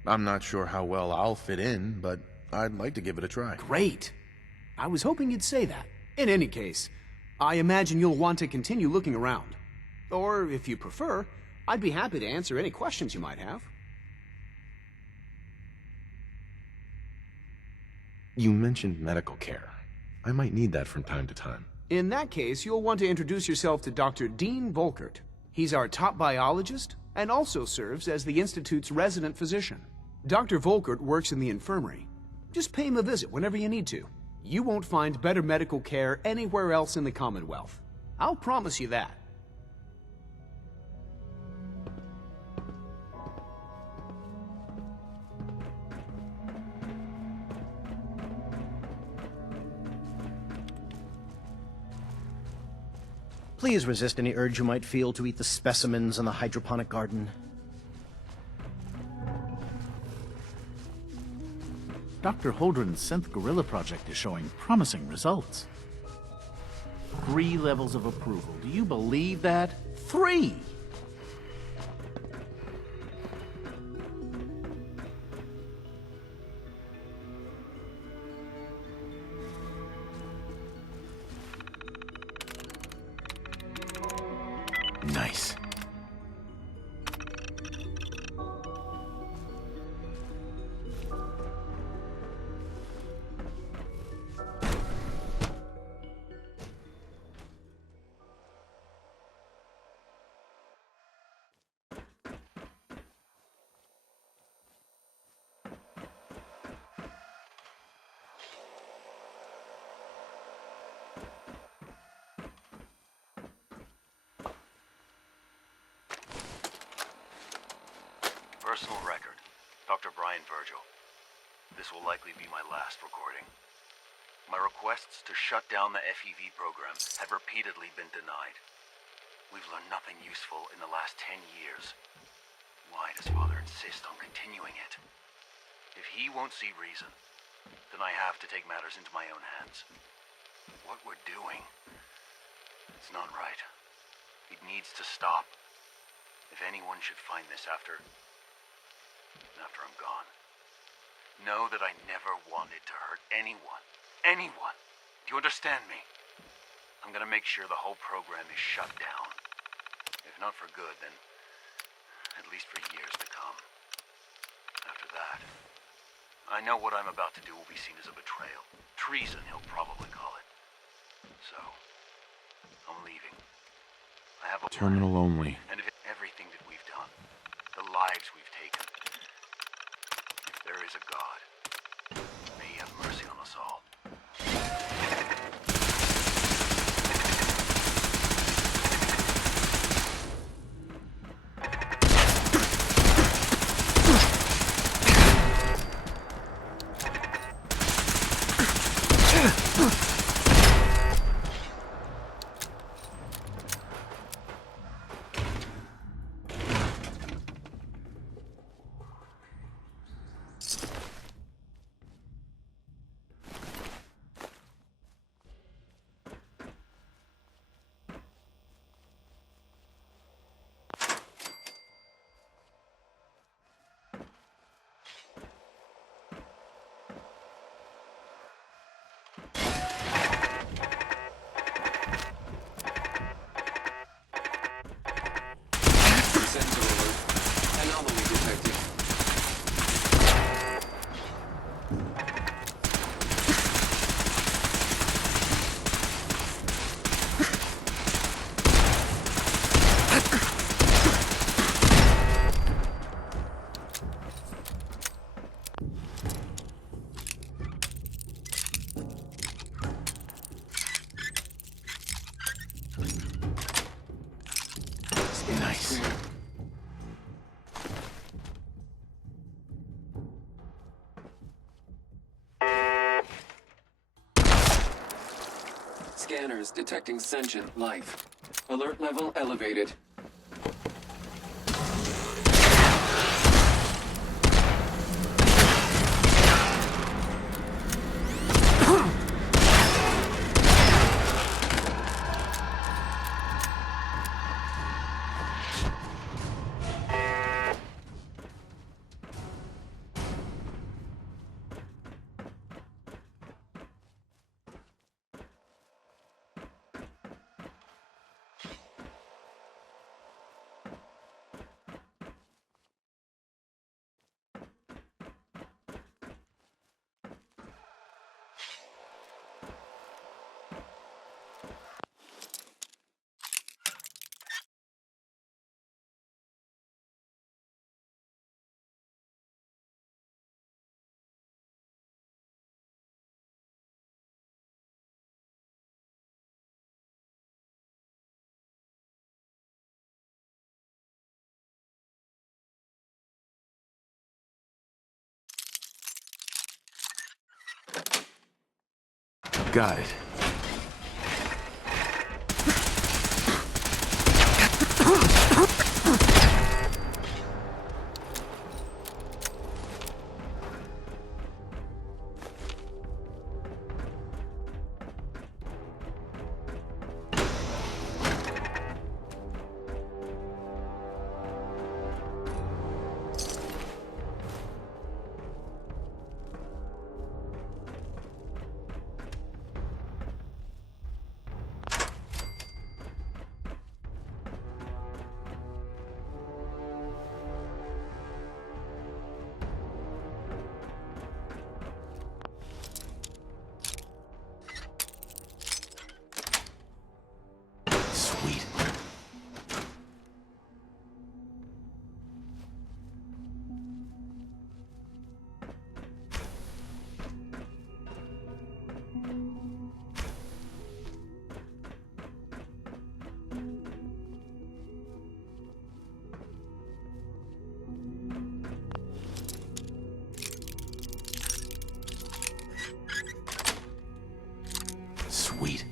I'm not sure how well I'll fit in, but I'd like to give it a try. Great. I was hoping you'd say that. In any case, I imagine you'll want to continue looking around. Or, if you prefer, I'd be happy to answer any questions you might have. You mentioned medical care. I might need that from time to time. In that case, you'll want to introduce yourself to Dr. Dean Volkert. He's our top biologist and also serves as the Institute's resident physician. Dr. Volkert works in the infirmary. Just pay him a visit whenever you need to. You won't find better medical care anywhere else in the Commonwealth. I'll promise you that. Please resist any urge you might feel to eat the specimens in the hydroponic garden. Dr. Holdren's Synth Gorilla project is showing promising results. 3 levels of approval. Do you believe that? 3! Nice. Personal record. Dr. Brian Virgil. This will likely be my last recording. My requests to shut down the FEV program have repeatedly been denied. We've learned nothing useful in the last 10 years. Why does Father insist on continuing it? If he won't see reason, then I have to take matters into my own hands. What we're doing, it's not right. It needs to stop. If anyone should find this after I'm gone, know that I never wanted to hurt anyone. Anyone! Do you understand me? I'm gonna make sure the whole program is shut down. If not for good, then at least for years to come. After that, I know what I'm about to do will be seen as a betrayal. Treason, he'll probably call it. So, I'm leaving. I have a Terminal only. And if everything that we've done, the lives we've taken, if there is a God, may he have mercy on us all. Nice. Scanners detecting sentient life. Alert level elevated. Got it. Sweet.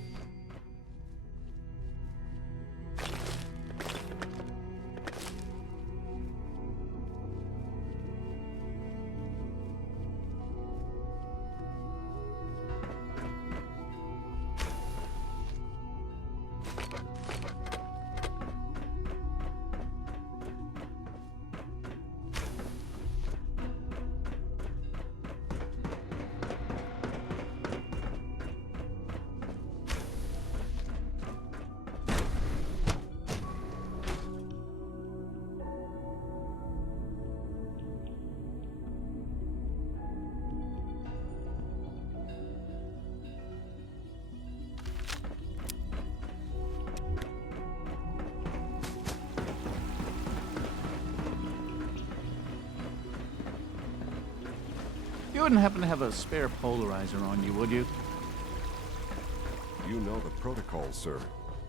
You wouldn't happen to have a spare polarizer on you, would you? You know the protocol, sir.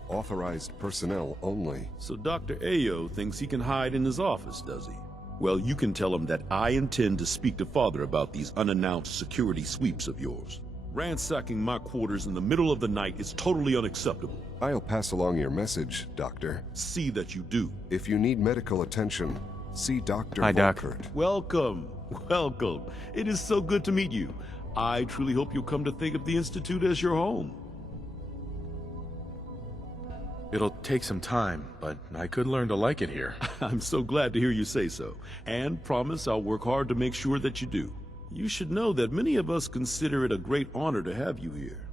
Authorized personnel only. So Dr. Ayo thinks he can hide in his office, does he? Well, you can tell him that I intend to speak to Father about these unannounced security sweeps of yours. Ransacking my quarters in the middle of the night is totally unacceptable. I'll pass along your message, Doctor. See that you do. If you need medical attention, see Dr. Hi, Doc. Volkert. Welcome. Welcome. It is so good to meet you. I truly hope you'll come to think of the Institute as your home. It'll take some time, but I could learn to like it here. I'm so glad to hear you say so, and promise I'll work hard to make sure that you do. You should know that many of us consider it a great honor to have you here.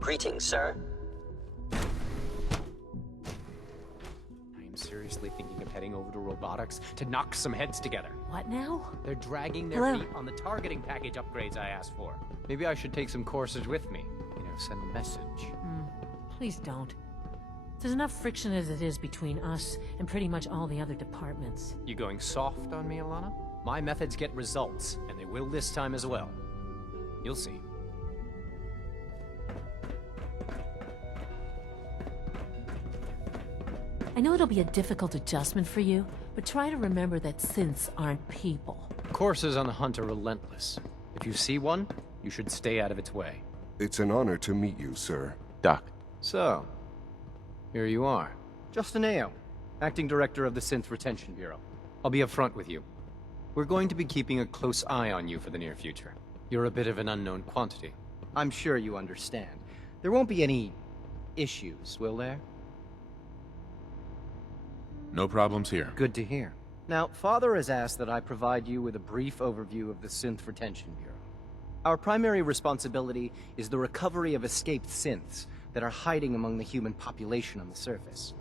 Greetings, sir. I'm seriously thinking of heading over to robotics to knock some heads together. What now? They're dragging their Hello? feet on the targeting package upgrades I asked for. Maybe I should take some courses with me. Send a message. Please don't. There's enough friction as it is between us and pretty much all the other departments. You going soft on me, Alana? My methods get results, and they will this time as well. You'll see. I know it'll be a difficult adjustment for you, but try to remember that synths aren't people. Coursers on the hunt are relentless. If you see one, you should stay out of its way. It's an honor to meet you, sir. Doc. So, here you are. Justin Ayo, Acting Director of the Synth Retention Bureau. I'll be upfront with you. We're going to be keeping a close eye on you for the near future. You're a bit of an unknown quantity. I'm sure you understand. There won't be any issues, will there? No problems here. Good to hear. Now, Father has asked that I provide you with a brief overview of the Synth Retention Bureau. Our primary responsibility is the recovery of escaped synths that are hiding among the human population on the surface.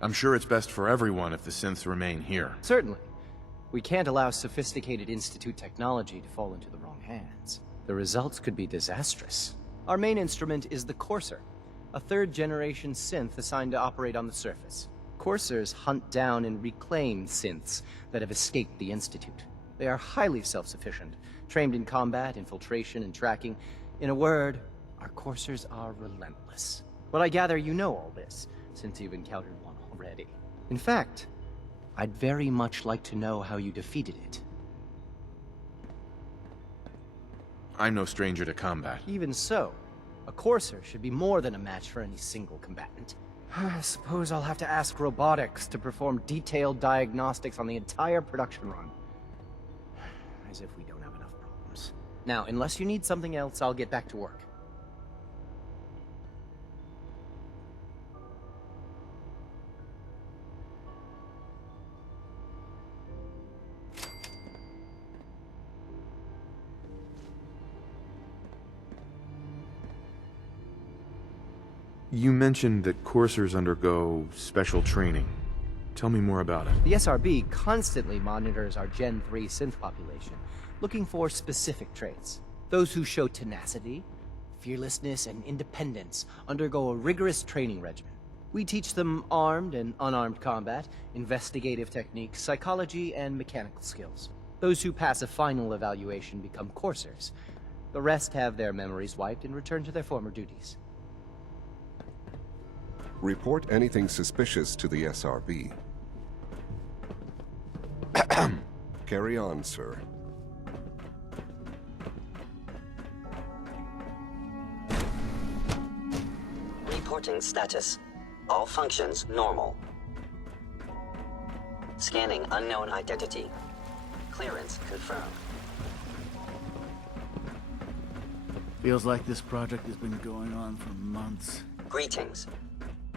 I'm sure it's best for everyone if the synths remain here. Certainly. We can't allow sophisticated Institute technology to fall into the wrong hands. The results could be disastrous. Our main instrument is the Courser, a third-generation synth assigned to operate on the surface. Coursers hunt down and reclaim synths that have escaped the Institute. They are highly self-sufficient, trained in combat, infiltration, and tracking. In a word, our Coursers are relentless. But I gather you know all this, since you've encountered one already. In fact, I'd very much like to know how you defeated it. I'm no stranger to combat. Even so, a Courser should be more than a match for any single combatant. I suppose I'll have to ask robotics to perform detailed diagnostics on the entire production run. As if we don't have enough problems. Now, unless you need something else, I'll get back to work. You mentioned that coursers undergo special training. Tell me more about it. The SRB constantly monitors our Gen 3 synth population, looking for specific traits. Those who show tenacity, fearlessness, and independence undergo a rigorous training regimen. We teach them armed and unarmed combat, investigative techniques, psychology, and mechanical skills. Those who pass a final evaluation become coursers. The rest have their memories wiped and return to their former duties. Report anything suspicious to the SRB. Carry on, sir. Reporting status. All functions normal. Scanning unknown identity. Clearance confirmed. Feels like this project has been going on for months. Greetings.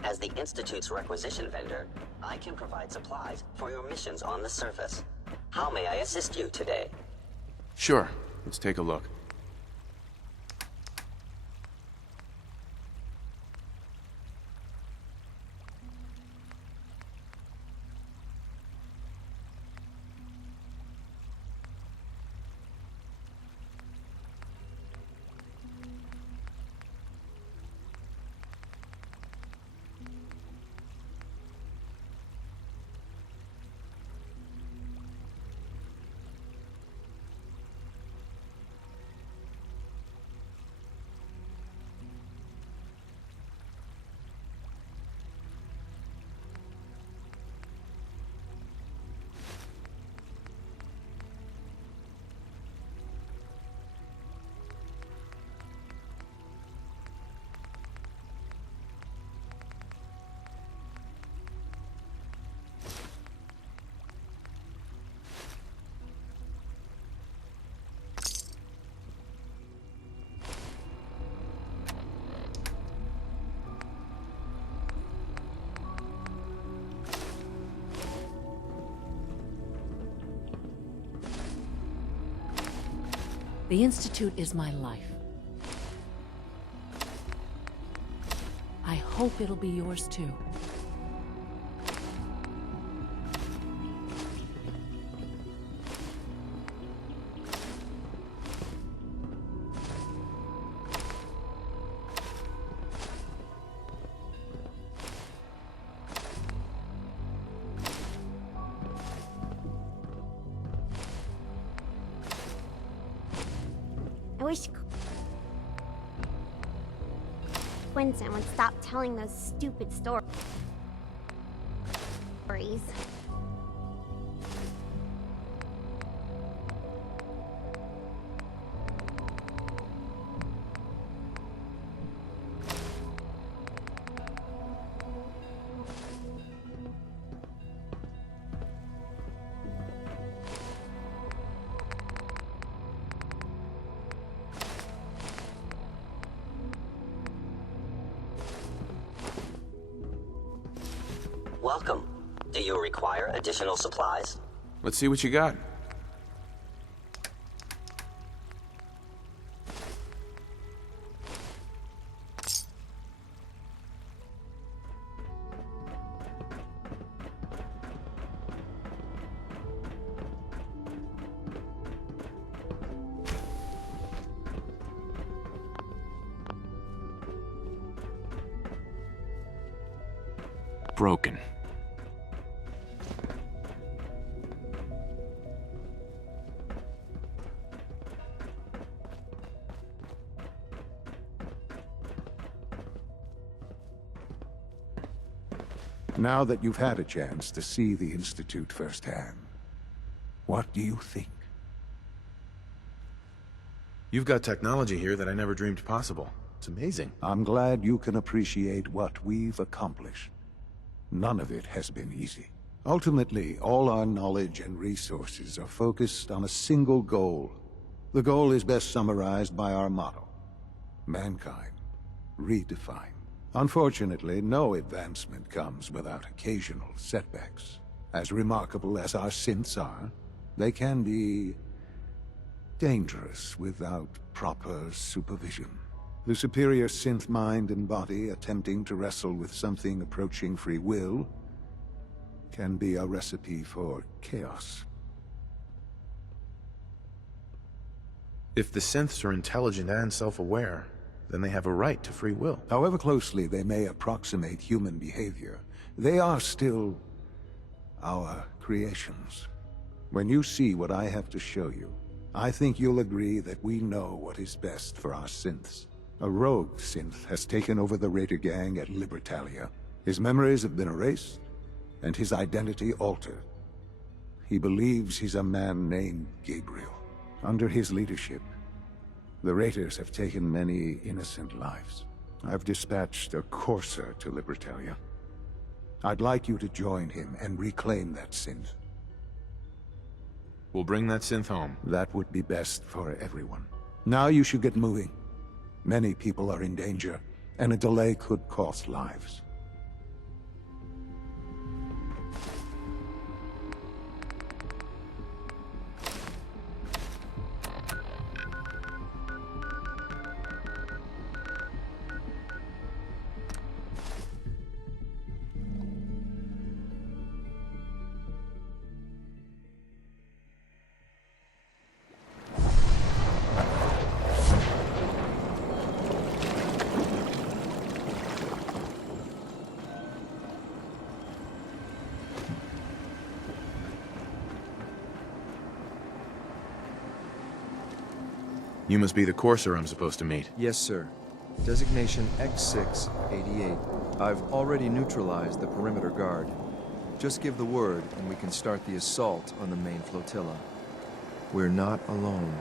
As the Institute's requisition vendor, I can provide supplies for your missions on the surface. How may I assist you today? Sure. Let's take a look. The Institute is my life. I hope it'll be yours too. I wish Quinton would stop telling those stupid stories. Welcome. Do you require additional supplies? Let's see what you got. Broken. Now that you've had a chance to see the Institute firsthand, what do you think? You've got technology here that I never dreamed possible. It's amazing. I'm glad you can appreciate what we've accomplished. None of it has been easy. Ultimately, all our knowledge and resources are focused on a single goal. The goal is best summarized by our motto: mankind, redefined. Unfortunately, no advancement comes without occasional setbacks. As remarkable as our synths are, they can be dangerous without proper supervision. The superior synth mind and body attempting to wrestle with something approaching free will can be a recipe for chaos. If the synths are intelligent and self-aware, then they have a right to free will. However closely they may approximate human behavior, they are still our creations. When you see what I have to show you, I think you'll agree that we know what is best for our synths. A rogue synth has taken over the Raider gang at Libertalia. His memories have been erased, and his identity altered. He believes he's a man named Gabriel. Under his leadership, the Raiders have taken many innocent lives. I've dispatched a courser to Libertalia. I'd like you to join him and reclaim that synth. We'll bring that synth home. That would be best for everyone. Now you should get moving. Many people are in danger, and a delay could cost lives. You must be the courser I'm supposed to meet. Yes, sir. Designation X688. I've already neutralized the perimeter guard. Just give the word, and we can start the assault on the main flotilla. We're not alone.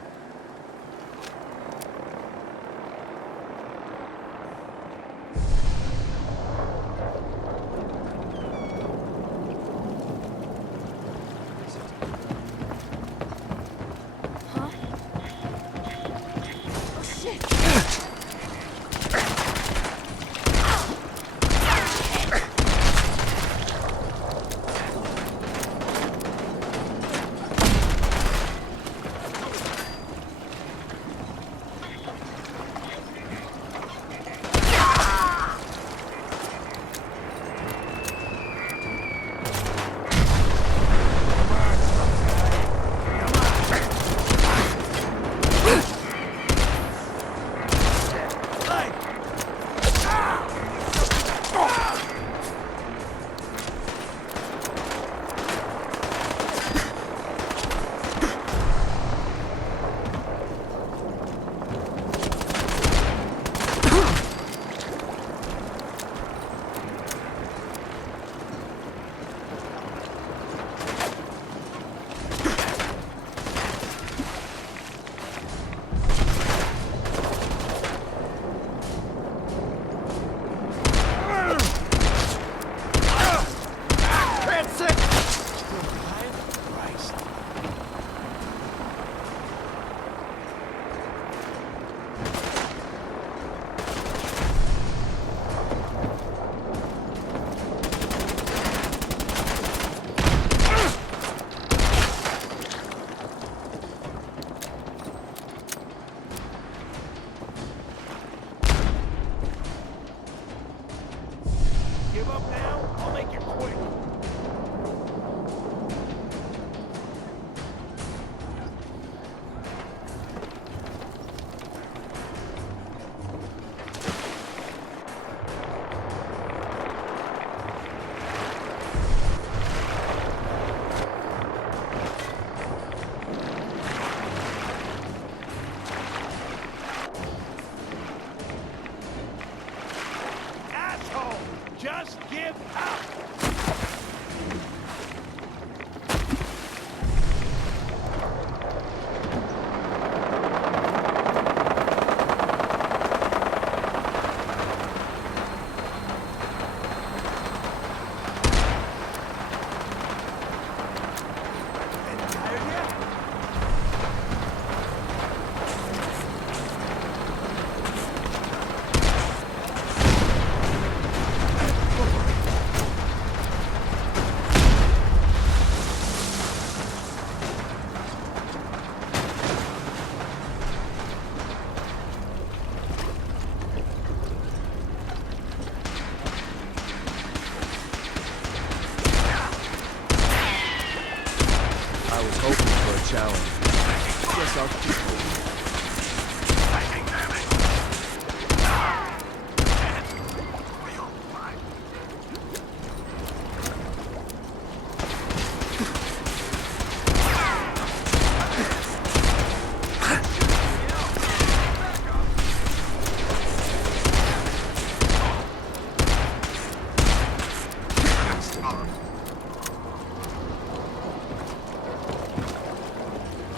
Just give up!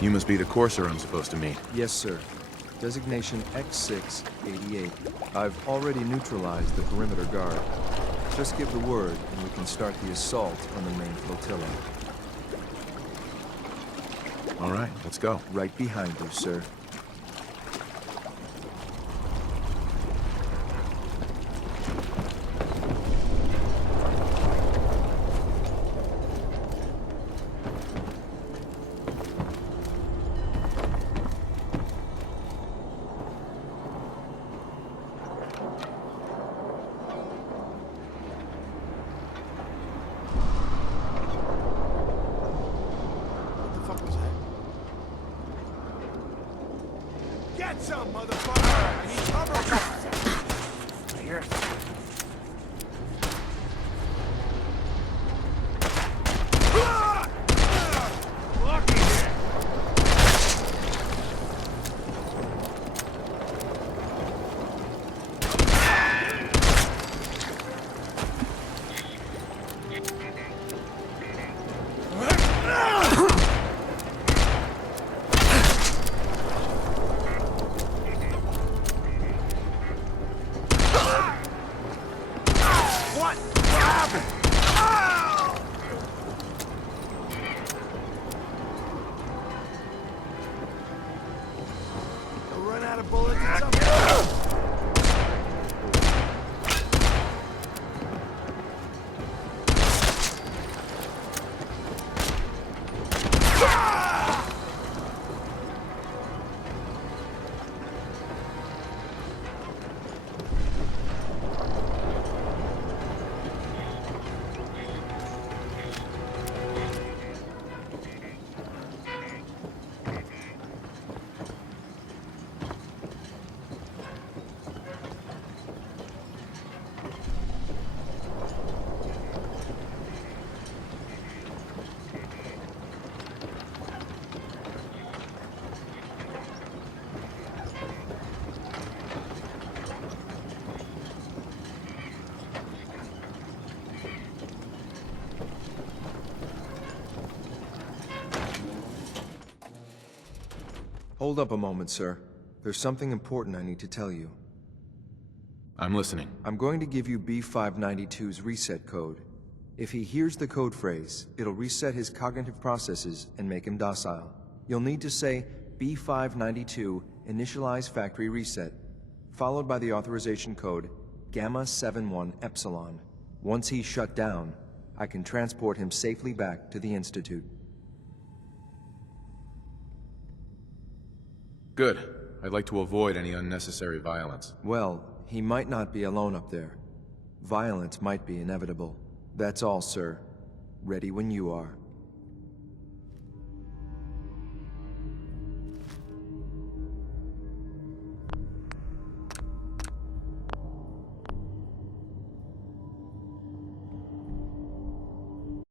You must be the Courser I'm supposed to meet. Yes, sir. Designation X688. I've already neutralized the perimeter guard. Just give the word, and we can start the assault on the main flotilla. All right, let's go. Right behind you, sir. Get some, motherfucker! I need cover! Here. Lucky here! What? What happened? Ow! You'll run out of bullets or something? Hold up a moment, sir. There's something important I need to tell you. I'm listening. I'm going to give you B592's reset code. If he hears the code phrase, it'll reset his cognitive processes and make him docile. You'll need to say B592 initialize factory reset, followed by the authorization code Gamma 71 Epsilon. Once he's shut down, I can transport him safely back to the Institute. Good. I'd like to avoid any unnecessary violence. Well, he might not be alone up there. Violence might be inevitable. That's all, sir. Ready when you are.